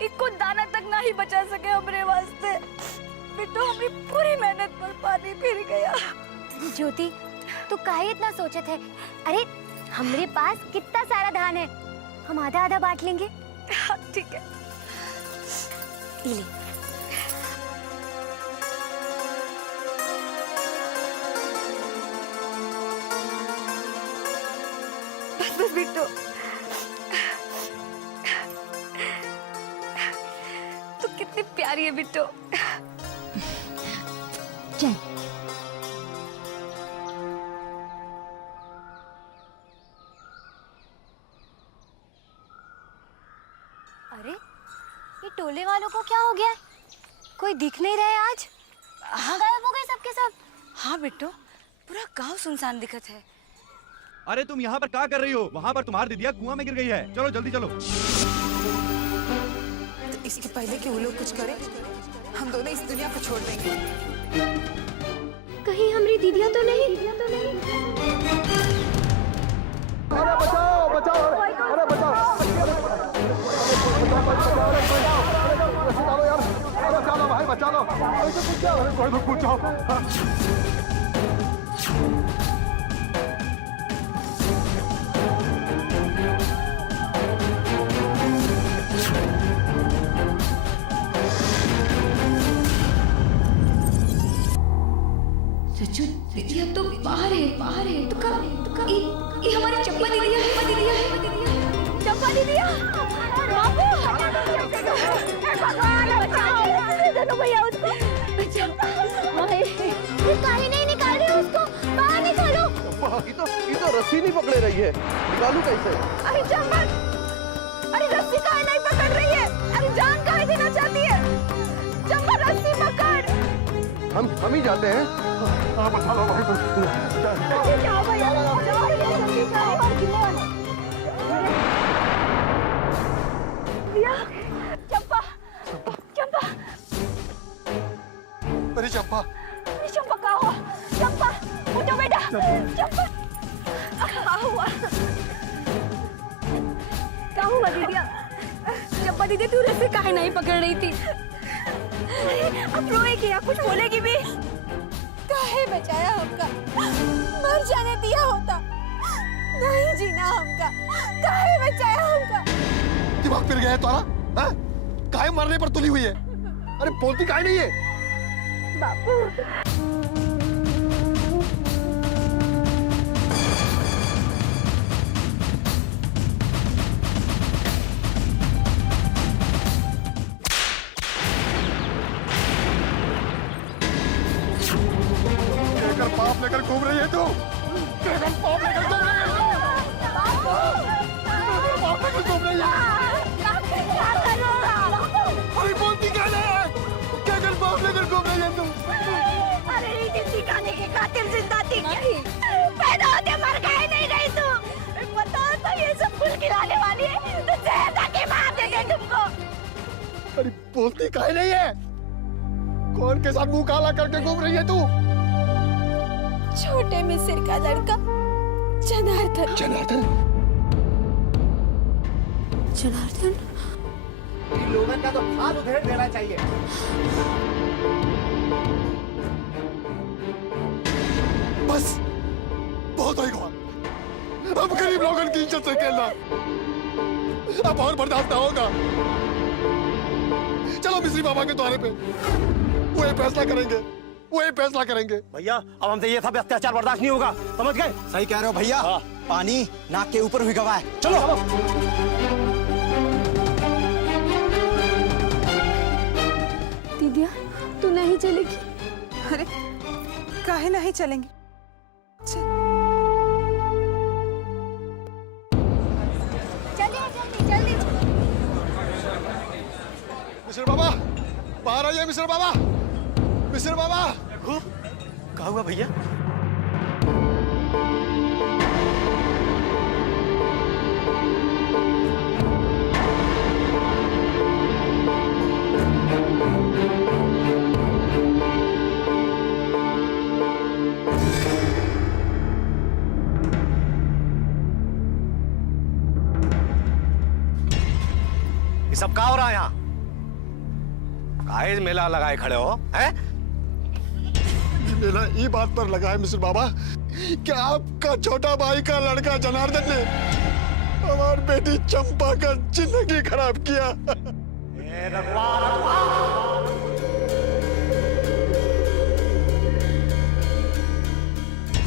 इनको दाना तक ना ही बचा सके हमरे वास्ते। बिट्टो, हमारी पूरी मेहनत पर पानी फिर गया। ज्योति, तू काहे इतना सोचत है? अरे हमरे पास कितना सारा धान है, हम आधा आधा बांट लेंगे। हाँ ठीक है, ले। बस बस बिट्टो, तू कितनी प्यारी है बिट्टो। चल। अरे ये टोले वालों को क्या हो गया? कोई दिख नहीं रहे आज। हाँ गायब हो गए सबके सब। हाँ बिट्टू, पूरा गांव सुनसान दिखत है। अरे तुम यहाँ पर क्या कर रही हो? वहाँ पर तुम्हारी दीदिया कुआं में गिर गई है। चलो जल्दी चलो। तो इसके पहले कि वो लोग कुछ करें, हम दोनों इस दुनिया को छोड़ देंगे। कहीं हमारी दीदिया तो नहीं? अरे बचाओ बचाओ, अरे बचाओ, बचाओ यार, अरे बचा लो भाई, बचा लो, कोई तो पूछो। सचू दीदिया तो बाहर है तो का ये हमारी चंपा दीदिया है, चंपा दीदिया। बाबू भगवान बचाओ, दोनों भैया उसको बचाओ। ये काहे नहीं निकाल रहे हो उसको? बाहर निकालो। ये तो रस्सी नहीं पकड़े रही है, निकालू कैसे? अरे चंपा, अरे रस्सी काहे नहीं पकड़ रही है? अरे जान काहे देना चाहती है? चंपा रस्सी पकड़। हम ही जाते हैं। हाँ बचा लो भाई, जाओ भैया, चंपा, चंपा, अरे चंपा, चंपा कहाँ हुआ? चंपा उठो बेटा, चंपा कहाँ हुआ? कहाँ हुआ दीदिया? चंपा दीदी तू रस्सी काहे नहीं पकड़ रही थी? अब रोएगी या कुछ बोलेगी भी? काहे बचाया हमका? मर जाने दिया होता, नहीं जीना हमका। काहे बचाया हमका? दिमाग फिर गया है तुम्हारा? हाँ? काहे मरने पर तुली हुई है? अरे बोलती काहे नहीं है? बापू पाप लेकर घूम रही है तू? पाप लेकर घूम रही है तू? पाप लेकर घूम रही है? अरे बोलती क्या है? क्या कर पाप लेकर घूम रही है तू? अरे रीति सिखाने के खातिर जिंदा थी क्या? पैदा होते मर गए नहीं गई तू? बताओ तो ये सब फूल खिलाने वाली है तो जहर के मार देंगे तुमको। अरे बोलती काहे नहीं है? कौन के साथ मुंह काला करके घूम रही है तू? छोटे मिसिर का लड़का जनार्दन। जनार्दन? जनार्दन? इन लोगों का तो खाल उधेड़ देना चाहिए। बस बहुत होगा। अब गरीब लोगों की इज्जत से खेलना अब और बर्दाश्त ना होगा। चलो मिस्री बाबा के द्वारे पे, वो ये फैसला करेंगे, वो ये फैसला करेंगे। भैया अब हमसे ये सब अत्याचार बर्दाश्त नहीं होगा, समझ गए? सही कह रहे हो भैया। पानी नाक के ऊपर हुई गवा है। चलो दीदिया तू नहीं चलेगी? अरे काहे नहीं चलेंगे? जल्दी मिस्र बाबा बाहर आइए। मिस्र बाबा, मिस्र बाबा। कहा हुआ भैया? ये सब क्या हो रहा है यहाँ? काहे मेला लगाए खड़े हो? हैं? मेला ये बात पर लगा है मिस्र बाबा कि आपका छोटा भाई का लड़का जनार्दन ने हमारी बेटी चंपा का जिंदगी खराब किया।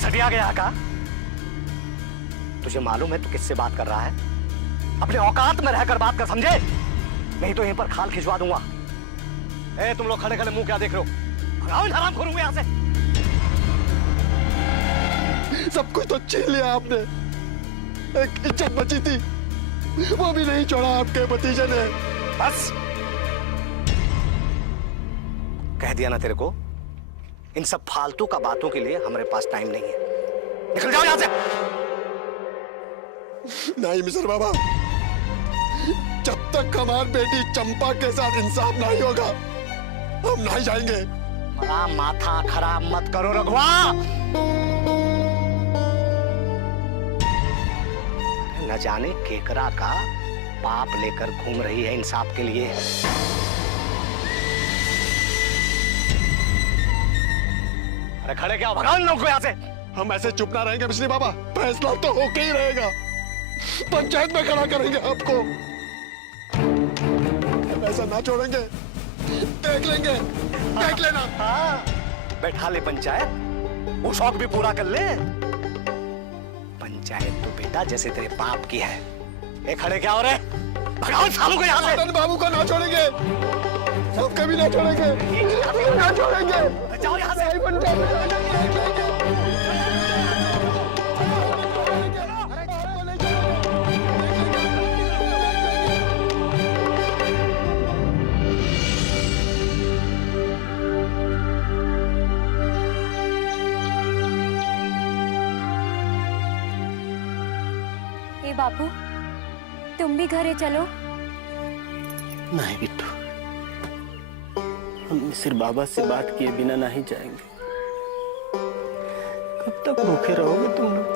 सटिया गया का? तुझे मालूम है तू किससे बात कर रहा है? अपने औकात में रहकर बात कर, समझे? नहीं तो यहीं पर खाल खिंचवा दूंगा। ए तुम लोग खड़े खड़े मुंह क्या देख रहे हो? भगाओ इन हराम खोरों को यहाँ से। सब कुछ तो छीन लिया आपने, एक इज्जत बची थी वो भी नहीं छोड़ा आपके भतीजे ने। बस कह दिया ना तेरे को इन सब फालतू का बातों के लिए हमारे पास टाइम नहीं है। निकल जाओ यहां से। नहीं मिस्र बाबा, जब तक हमारी बेटी चंपा के साथ इंसाफ नहीं होगा हम नहीं जाएंगे। बड़ा माथा खराब मत करो रघुआ। न जाने केकरा का पाप लेकर घूम रही है इंसाफ के लिए। अरे खड़े क्या, भगाओ इन लोगों को यहाँ से। हम ऐसे चुप ना रहेंगे बिजली बाबा, फैसला तो होके ही रहेगा। पंचायत में खड़ा करेंगे आपको, हम ऐसा ना छोड़ेंगे। देख लेंगे, देख लेना। हाँ, बैठा ले पंचायत, वो शौक भी पूरा कर ले। पंचायत तो बेटा जैसे तेरे बाप की है। ए खड़े क्या हो रहे, भगाओ सालों को यहाँ से। बाबू को ना छोड़ेंगे, सब कभी ना छोड़ेंगे, ना छोड़ेंगे। जाओ यहाँ से। ए बाबू, तुम भी घरे चलो। नहीं बिट्टू, हम मिसिर बाबा से बात किए बिना नहीं जाएंगे। कब तक भूखे रहोगे तुम लोग,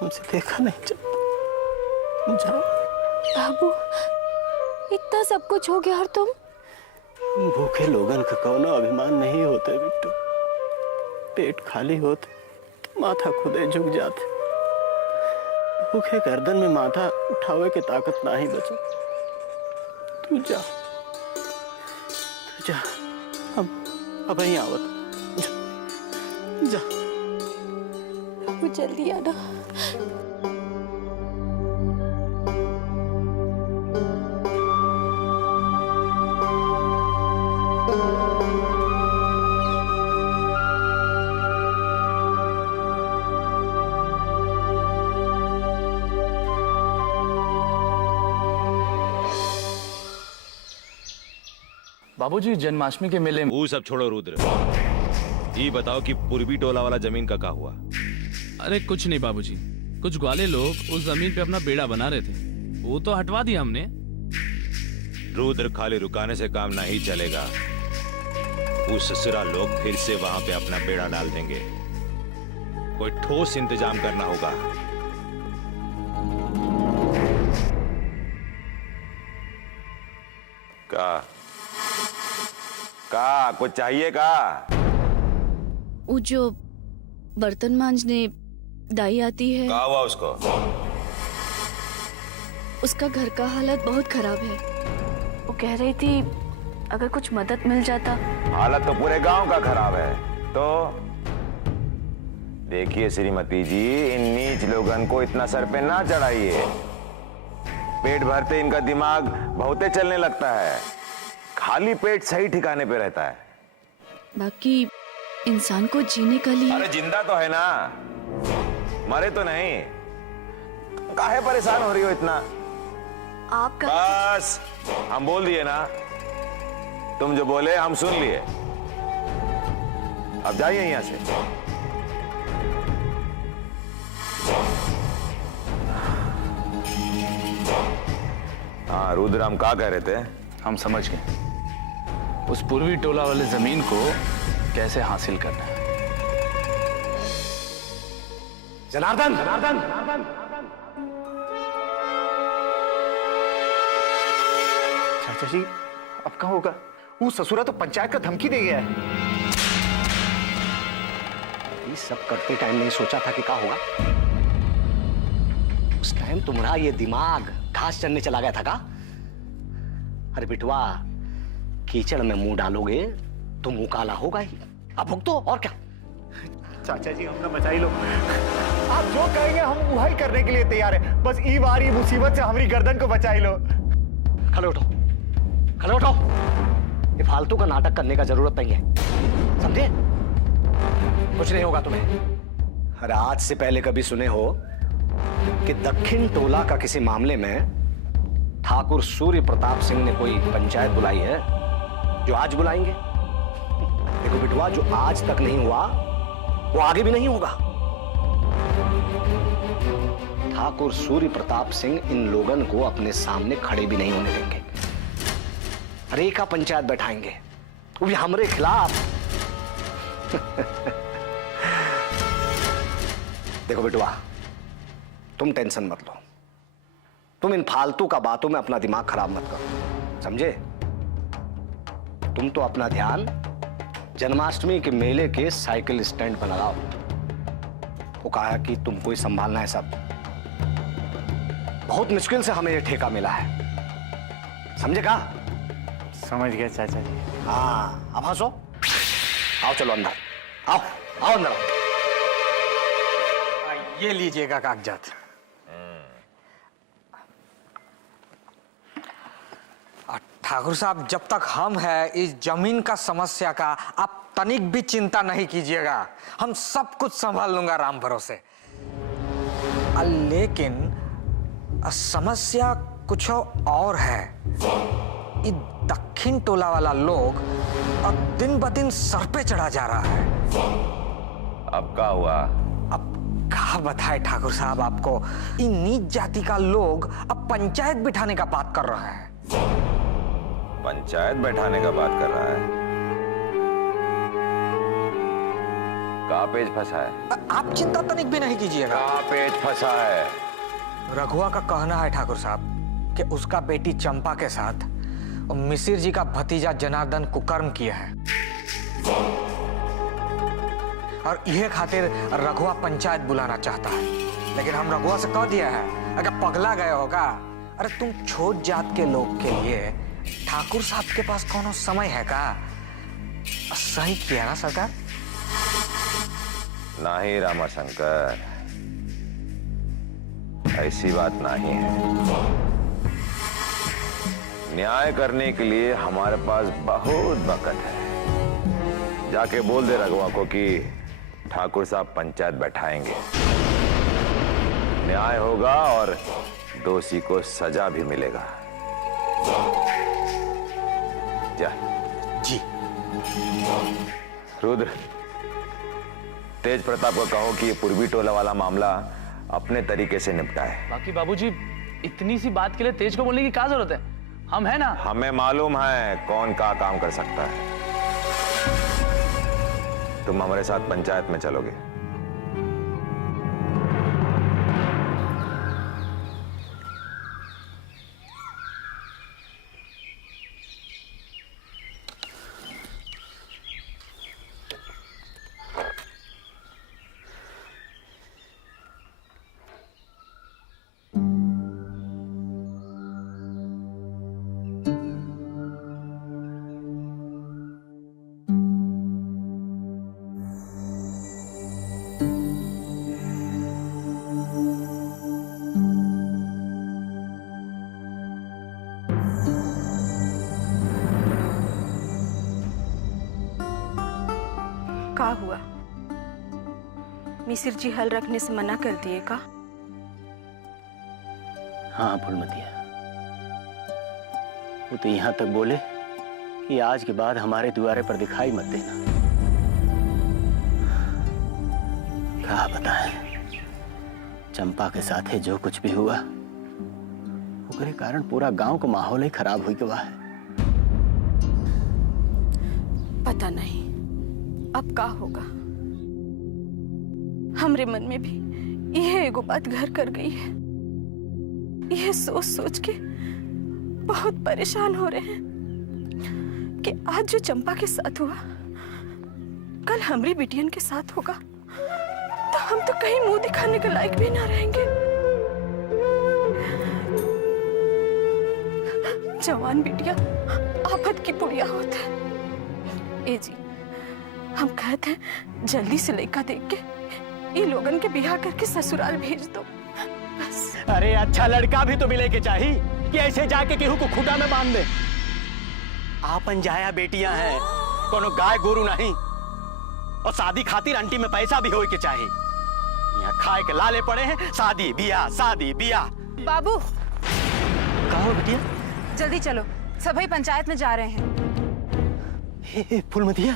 हमसे देखा नहीं जाता। जाओ। बाबू, इतना सब कुछ हो गया और तुम? भूखे लोगन का कौनो अभिमान नहीं होते बिट्टू। पेट खाली होते तो माथा खुदे झुक जाते। भूखे गर्दन में माथा उठावे के ताकत ना ही बचे। तू जा, तू जा, अब यहीं आवत। जा, बाबू जल्दी आना। बाबूजी, जन्माष्टमी के मेले में। वो सब छोड़ो रुद्र, ये बताओ कि पूर्वी टोला वाला जमीन का क्या हुआ? अरे कुछ नहीं बाबूजी, कुछ ग्वाले लोग उस जमीन पे अपना बेड़ा बना रहे थे, वो तो हटवा दिया हमने। रुद्र, खाली रुकाने से काम नहीं चलेगा। वो ससुरा लोग फिर से वहां पे अपना बेड़ा डाल देंगे। कोई ठोस इंतजाम करना होगा। का कुछ चाहिए का? वो जो बर्तन मांजने दाई आती है, क्या हुआ उसको? उसका घर का हालत बहुत खराब है। वो कह रही थी अगर कुछ मदद मिल जाता। हालत तो पूरे गांव का खराब है। तो देखिए श्रीमती जी, इन नीच लोगन को इतना सर पे ना चढ़ाइए। पेट भरते इनका दिमाग बहुते चलने लगता है, खाली पेट सही ठिकाने पे रहता है। बाकी इंसान को जीने का लिए। अरे जिंदा तो है ना, मरे तो नहीं। काहे परेशान हो रही हो इतना? आपका बस हम बोल दिए ना, तुम जो बोले हम सुन लिए। अब जाइए यहां से। हाँ रुद्र, हम क्या कह रहे थे? हम समझ गए, उस पूर्वी टोला वाले जमीन को कैसे हासिल करना है। जनार्दन, चाचा जी अब कहाँ होगा? वो ससुरा तो पंचायत का धमकी दे गया है। ये सब करते टाइम नहीं सोचा था कि क्या होगा। उस टाइम तुम्हारा ये दिमाग घास चरने चला गया था का? अरे बिटवा, कीचड़ में मुंह डालोगे तो मुंह काला होगा ही। अब भुगतो और क्या। चाचा जी हमने बचा ही लो। आप जो कहेंगे हम वही करने के लिए तैयार है। बस ई बारी मुसीबत से हमारी गर्दन को बचा ही लो। खड़े उठो, खड़े उठो। ये फालतू का नाटक करने का जरूरत नहीं है, समझे? कुछ नहीं होगा तुम्हें। अरे आज से पहले कभी सुने हो कि दक्षिण टोला का किसी मामले में ठाकुर सूर्य प्रताप सिंह ने कोई पंचायत बुलाई है जो आज बुलाएंगे? देखो बिटवा, जो आज तक नहीं हुआ वो आगे भी नहीं होगा। ठाकुर सूर्य प्रताप सिंह इन लोगन को अपने सामने खड़े भी नहीं होने देंगे। अरे का पंचायत बैठाएंगे, वो भी हमरे खिलाफ। देखो बिटवा, तुम टेंशन मत लो, तुम इन फालतू का बातों में अपना दिमाग खराब मत करो, समझे? तुम तो अपना ध्यान जन्माष्टमी के मेले के साइकिल स्टैंड पर लगाओ। वो कहा कि तुमको ही संभालना है सब। बहुत मुश्किल से हमें ये ठेका मिला है, समझे का? समझ गया चाचा जी। हाँ, अब हंसो। आओ चलो अंदर, आओ आओ अंदर आओ। ये लीजिएगा कागजात। ठाकुर साहब, जब तक हम हैं इस जमीन का समस्या का आप तनिक भी चिंता नहीं कीजिएगा, हम सब कुछ संभाल लूंगा राम भरोसे। लेकिन समस्या कुछ और है। ये दक्षिण टोला वाला लोग अब दिन ब दिन सर पे चढ़ा जा रहा है। अब क्या हुआ? अब क्या बताए ठाकुर साहब आपको, इन नीच जाति का लोग अब पंचायत बिठाने का बात कर रहा है। पंचायत बैठाने का बात कर रहा है? कहाँ पेच फंसा है? आप चिंता तनिक भी नहीं कीजिएगा। कहाँ पेच फंसा है? रघुआ का कहना है ठाकुर साहब कि उसका बेटी चंपा के साथ मिसिर जी का भतीजा जनार्दन कुकर्म किया है, और यह खातिर रघुआ पंचायत बुलाना चाहता है। लेकिन हम रघुआ से कह दिया है, अगर पगला गए होगा, अरे तुम छोट जात के लोग के लिए ठाकुर साहब के पास कौन समय है का? सही किया ना सरकार? नहीं रामाशंकर, ऐसी बात नहीं है। न्याय करने के लिए हमारे पास बहुत वक्त है। जाके बोल दे रघुआ को कि ठाकुर साहब पंचायत बैठाएंगे, न्याय होगा और दोषी को सजा भी मिलेगा। जा। जी। रुद्र, तेज प्रताप को कहो कि ये पूर्वी टोला वाला मामला अपने तरीके से निपटाए। बाकी बाबूजी, इतनी सी बात के लिए तेज को बोलने की क्या जरूरत है? हम है ना। हमें मालूम है कौन का काम कर सकता है। तुम हमारे साथ पंचायत में चलोगे। का हुआ? मिसिर जी हल रखने से मना कर दिए का? हाँ फूलमतिया, वो तो यहां तक बोले कि आज के बाद हमारे द्वारे पर दिखाई मत देना। क्या बताएं, चंपा के साथ है जो कुछ भी हुआ, उसके कारण पूरा गांव का माहौल ही खराब हुई गवा है। पता नहीं अब का होगा। हमरे मन में भी यह एगो बात घर कर गई है। यह सोच सोच के बहुत परेशान हो रहे हैं कि आज जो चंपा के साथ हुआ, कल हमरी बिटियन के साथ होगा, तो हम तो कहीं मुंह दिखाने के लायक भी ना रहेंगे। जवान बिटिया आफत की पुड़िया होता है। ए जी, हम कहते हैं जल्दी से लड़का देख के ये लोगन के बियाह करके ससुराल भेज दो बस। अरे अच्छा लड़का भी तो मिले के चाहिए कि ऐसे जाके केहू को खुदा में बांध दे। आपन जाया बेटियां हैं, कोनो गाय गोरू नहीं। और शादी खातिर आंटी में पैसा भी होए के चाहिए। यहाँ खाए के लाले पड़े हैं, शादी बियाह शादी बियाह। बाबू कहो बेटिया, जल्दी चलो, सभी पंचायत में जा रहे हैं। फूलमतिया,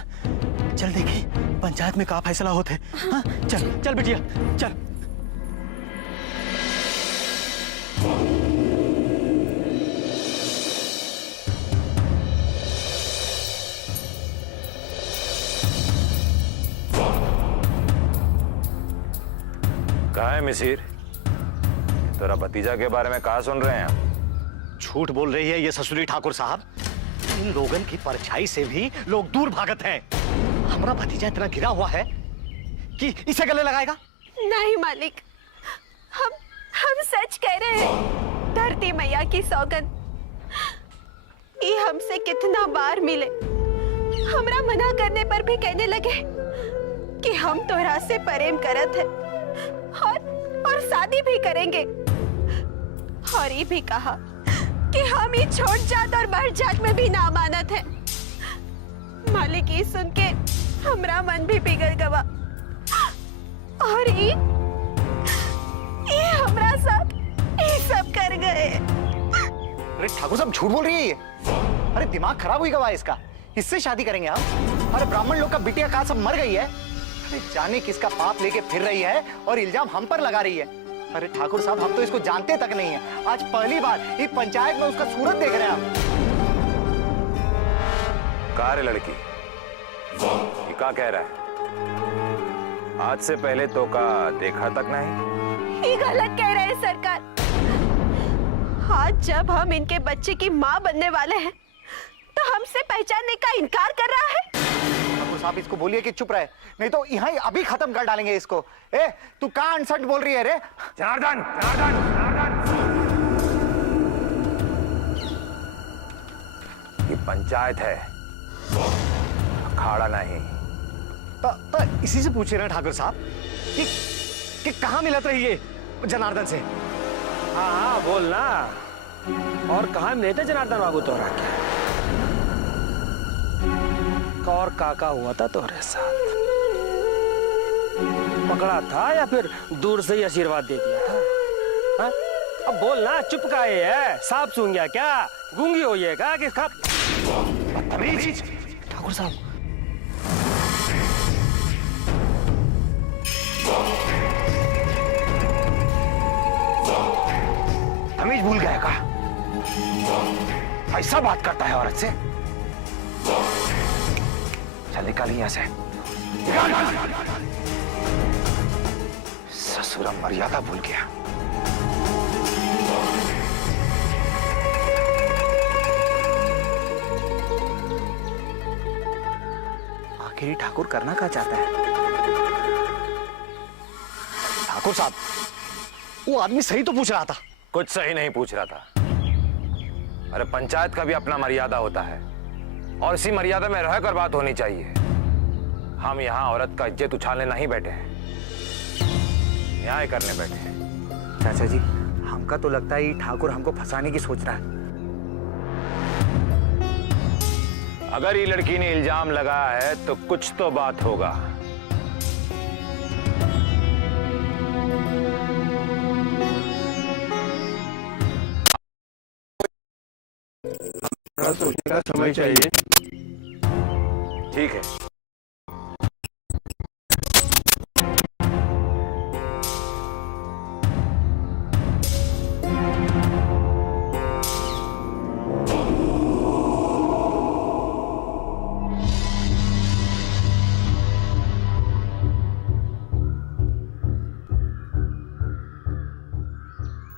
चल देखी पंचायत में का फैसला होते। हाँ चल चल बिटिया चल। कहा है मिसिर, तेरा भतीजा के बारे में कहा सुन रहे हैं हम? झूठ बोल रही है ये ससुरी ठाकुर साहब। इन लोगन की परछाई से भी लोग दूर भागत हैं। हमारा भतीजा इतना गिरा हुआ है कि इसे गले लगाएगा। नहीं मालिक, हम सच कह रहे हैं। धरती मैया की सौगंध, ये हमसे कितना बार मिले, हमरा मना करने पर भी कहने लगे कि हम तोहरा से प्रेम करत है और शादी भी करेंगे। और ये भी कहा कि हम ही छोट जात और बढ़ जात में भी नामानत है। मालिक ये सुन के हमरा मन भी पिघल गवा। और ये हमरा साथ ये सब कर गए। अरे ठाकुर साहब झूठ बोल रही है ये। अरे दिमाग खराब हुई गवा इसका। इससे शादी करेंगे हम? अरे ब्राह्मण लोग का बिटिया कहा सब मर गई है। अरे जाने किसका पाप लेके फिर रही है और इल्जाम हम पर लगा रही है। अरे ठाकुर साहब हम तो इसको जानते तक नहीं है। आज पहली बार इस पंचायत में उसका सूरत देख रहे हैं हम। कहा रे लड़की, ये क्या कह रहा है? आज से पहले तो का देखा तक नहीं। ये गलत कह रहे हैं सरकार। आज जब हम इनके बच्चे की माँ बनने वाले हैं तो हमसे पहचानने का इनकार कर रहा है। ठाकुर साहब इसको बोलिए कि चुप रहे, नहीं तो यहाँ ही अभी खत्म कर डालेंगे इसको। ए तू कहाँ अनसंट बोल रही है रे? जनार्दन, जनार्दन, जनार्दन। ये पंचायत है, अखाड़ा नहीं। तो इसी से पूछे ना ठाकुर साहब कि कहाँ मिलत रही है जनार्दन से? हाँ हाँ बोलना। और कहाँ मिले थे जनार्दन बाबू तोहरा के? और काका हुआ था तोहरे साथ? पकड़ा था या फिर दूर से ही आशीर्वाद दे दिया था? हा? अब बोलना, चुप का है? सांप सूंघ गया क्या? गूंगी हुई है क्या? किसका बदतमीज। ठाकुर साहब तमीज भूल गया का? ऐसा बात करता है औरत से? चल निकाल यहाँ से। ससुरा मर्यादा भूल गया। आखिर ठाकुर करना क्या चाहता है? ठाकुर साहब वो आदमी सही तो पूछ रहा था। कुछ सही नहीं पूछ रहा था। अरे पंचायत का भी अपना मर्यादा होता है और इसी मर्यादा में रहकर बात होनी चाहिए। हम यहाँ औरत का इज्जत उछालने नहीं बैठे हैं, न्याय करने बैठे हैं। चाचा जी हमका तो लगता है ये ठाकुर हमको फंसाने की सोच रहा है। अगर ये लड़की ने इल्जाम लगाया है तो कुछ तो बात होगा। सोचने का समय चाहिए। ठीक है।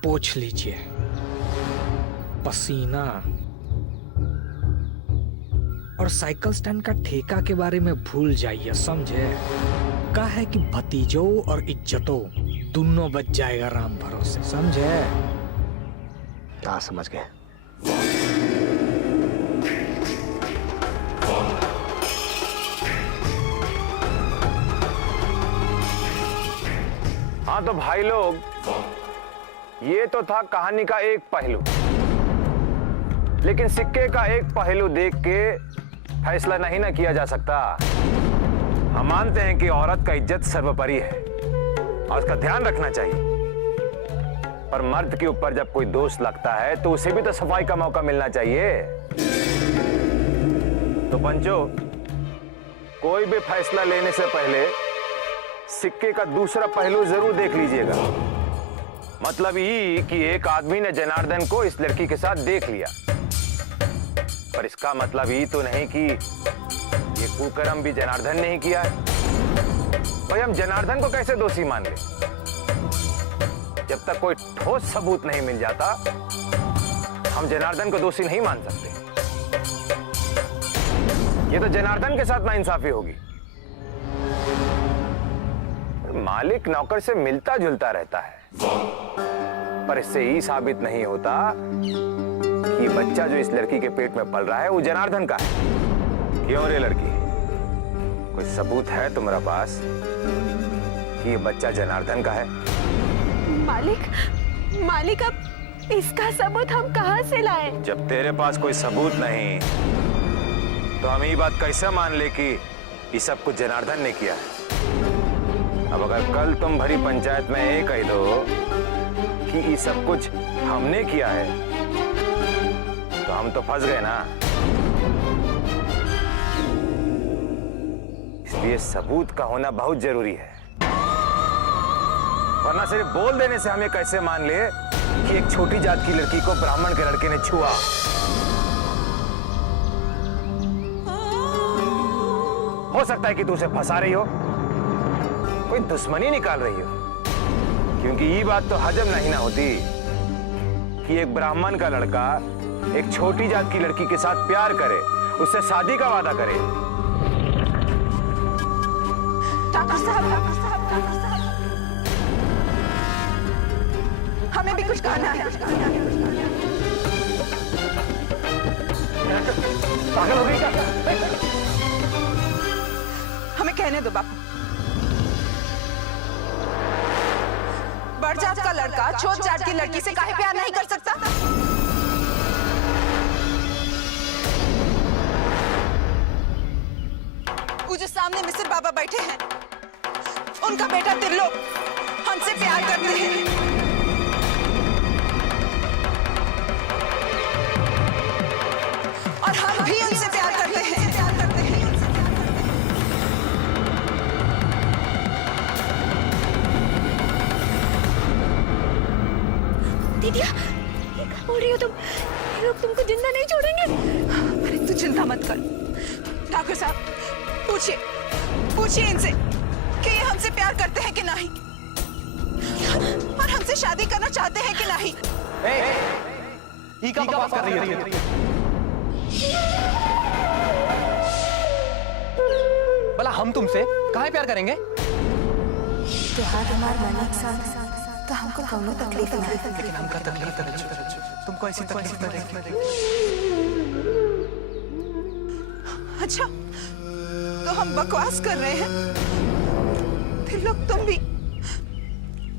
पोंछ लीजिए पसीना। और साइकिल स्टैंड का ठेका के बारे में भूल जाइए, समझे? का है कि भतीजों और इज्जतों दोनों बच जाएगा राम भरोसे, समझे? हाँ समझ गए। हाँ तो भाई लोग, ये तो था कहानी का एक पहलू, लेकिन सिक्के का एक पहलू देख के फैसला नहीं ना किया जा सकता। हम मानते हैं कि औरत का इज्जत सर्वोपरि है और उसका ध्यान रखना चाहिए, पर मर्द के ऊपर जब कोई दोष लगता है तो उसे भी तो सफाई का मौका मिलना चाहिए। तो पंचो, कोई भी फैसला लेने से पहले सिक्के का दूसरा पहलू जरूर देख लीजिएगा। मतलब ये कि एक आदमी ने जनार्दन को इस लड़की के साथ देख लिया, पर इसका मतलब ये तो नहीं कि ये कुकर्म भी जनार्दन ने ही किया है। भाई हम जनार्दन को कैसे दोषी मान ले? जब तक कोई ठोस सबूत नहीं मिल जाता हम जनार्दन को दोषी नहीं मान सकते। ये तो जनार्दन के साथ नाइंसाफी होगी। मालिक नौकर से मिलता जुलता रहता है, पर इससे ही साबित नहीं होता कि बच्चा जो इस लड़की के पेट में पल रहा है वो जनार्दन का है। क्यों रे लड़की, कोई सबूत है तुम्हारा पास कि ये बच्चा जनार्दन का है? मालिक अब इसका सबूत हम कहां से लाए? जब तेरे पास कोई सबूत नहीं तो हम ये बात कैसे मान ले कि ये सब कुछ जनार्दन ने किया है? अब अगर कल तुम भरी पंचायत में ये कह दो कि ये सब कुछ हमने किया है तो हम तो फंस गए ना। इसलिए सबूत का होना बहुत जरूरी है, वरना सिर्फ बोल देने से हमें कैसे मान ले कि एक छोटी जात की लड़की को ब्राह्मण के लड़के ने छुआ। हो सकता है कि तू उसे फंसा रही हो, कोई दुश्मनी निकाल रही हो, क्योंकि ये बात तो हजम नहीं ना होती कि एक ब्राह्मण का लड़का एक छोटी जात की लड़की के साथ प्यार करे, उससे शादी का वादा करे। डॉक्टर साहब, हमें भी कुछ कहना है। पागल हो गई क्या? हमें कहने दो बापू। बड़ जात का लड़का छोट जात की लड़की से काहे प्यार नहीं कर सकता? वो जो सामने मिसिर बाबा बैठे हैं, उनका बेटा त्रिलोक हमसे प्यार करते हैं। और हम भी उनसे प्यार करते हैं। दीदिया, ये क्या बोल रही हो तुम? ये लोग तुमको जिंदा नहीं छोड़ेंगे। अरे तू चिंता मत कर। ठाकुर साहब, पूछिए इनसे कि ये हमसे प्यार करते हैं कि नहीं, और हमसे शादी करना चाहते हैं कि नहीं। ई का बकवास कर रही है? भला हम तुमसे काहे प्यार करेंगे? त्योहार हमारे मन एक साथ तो हमको कोनो तकलीफ नहीं, लेकिन हमका तकलीफ तुमको ऐसी तकलीफ नहीं। अच्छा, तो हम बकवास कर रहे हैं? फिर लोग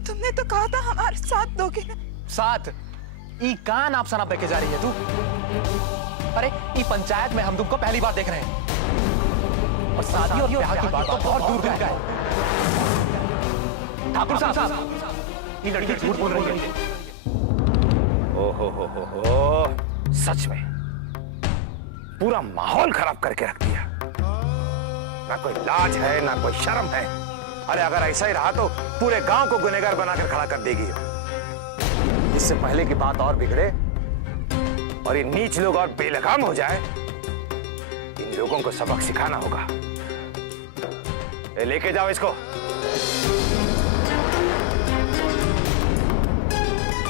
तुमने तो कहा था हमारे साथ दोगे ना? साथ? ई कान आप सना के जा रही है तू? अरे ई पंचायत में हम तुमको पहली बार देख रहे हैं, और शादी और ब्याह की बात तो बहुत दूर दूर का है। ठाकुर साहब, ये लड़की झूठ बोल रही है। ओहो, सच में पूरा माहौल खराब करके रख दिया। ना कोई लाज है ना कोई शर्म है। अरे अगर ऐसा ही रहा तो पूरे गांव को गुनहगार बनाकर खड़ा कर देगी। इससे पहले की बात और बिगड़े और ये नीच लोग और बेलगाम हो जाए, इन लोगों को सबक सिखाना होगा। लेके जाओ इसको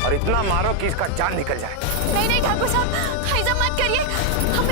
और इतना मारो कि इसका जान निकल जाए। नहीं ठाकुर साहब, ऐसा मत करिए। हमारी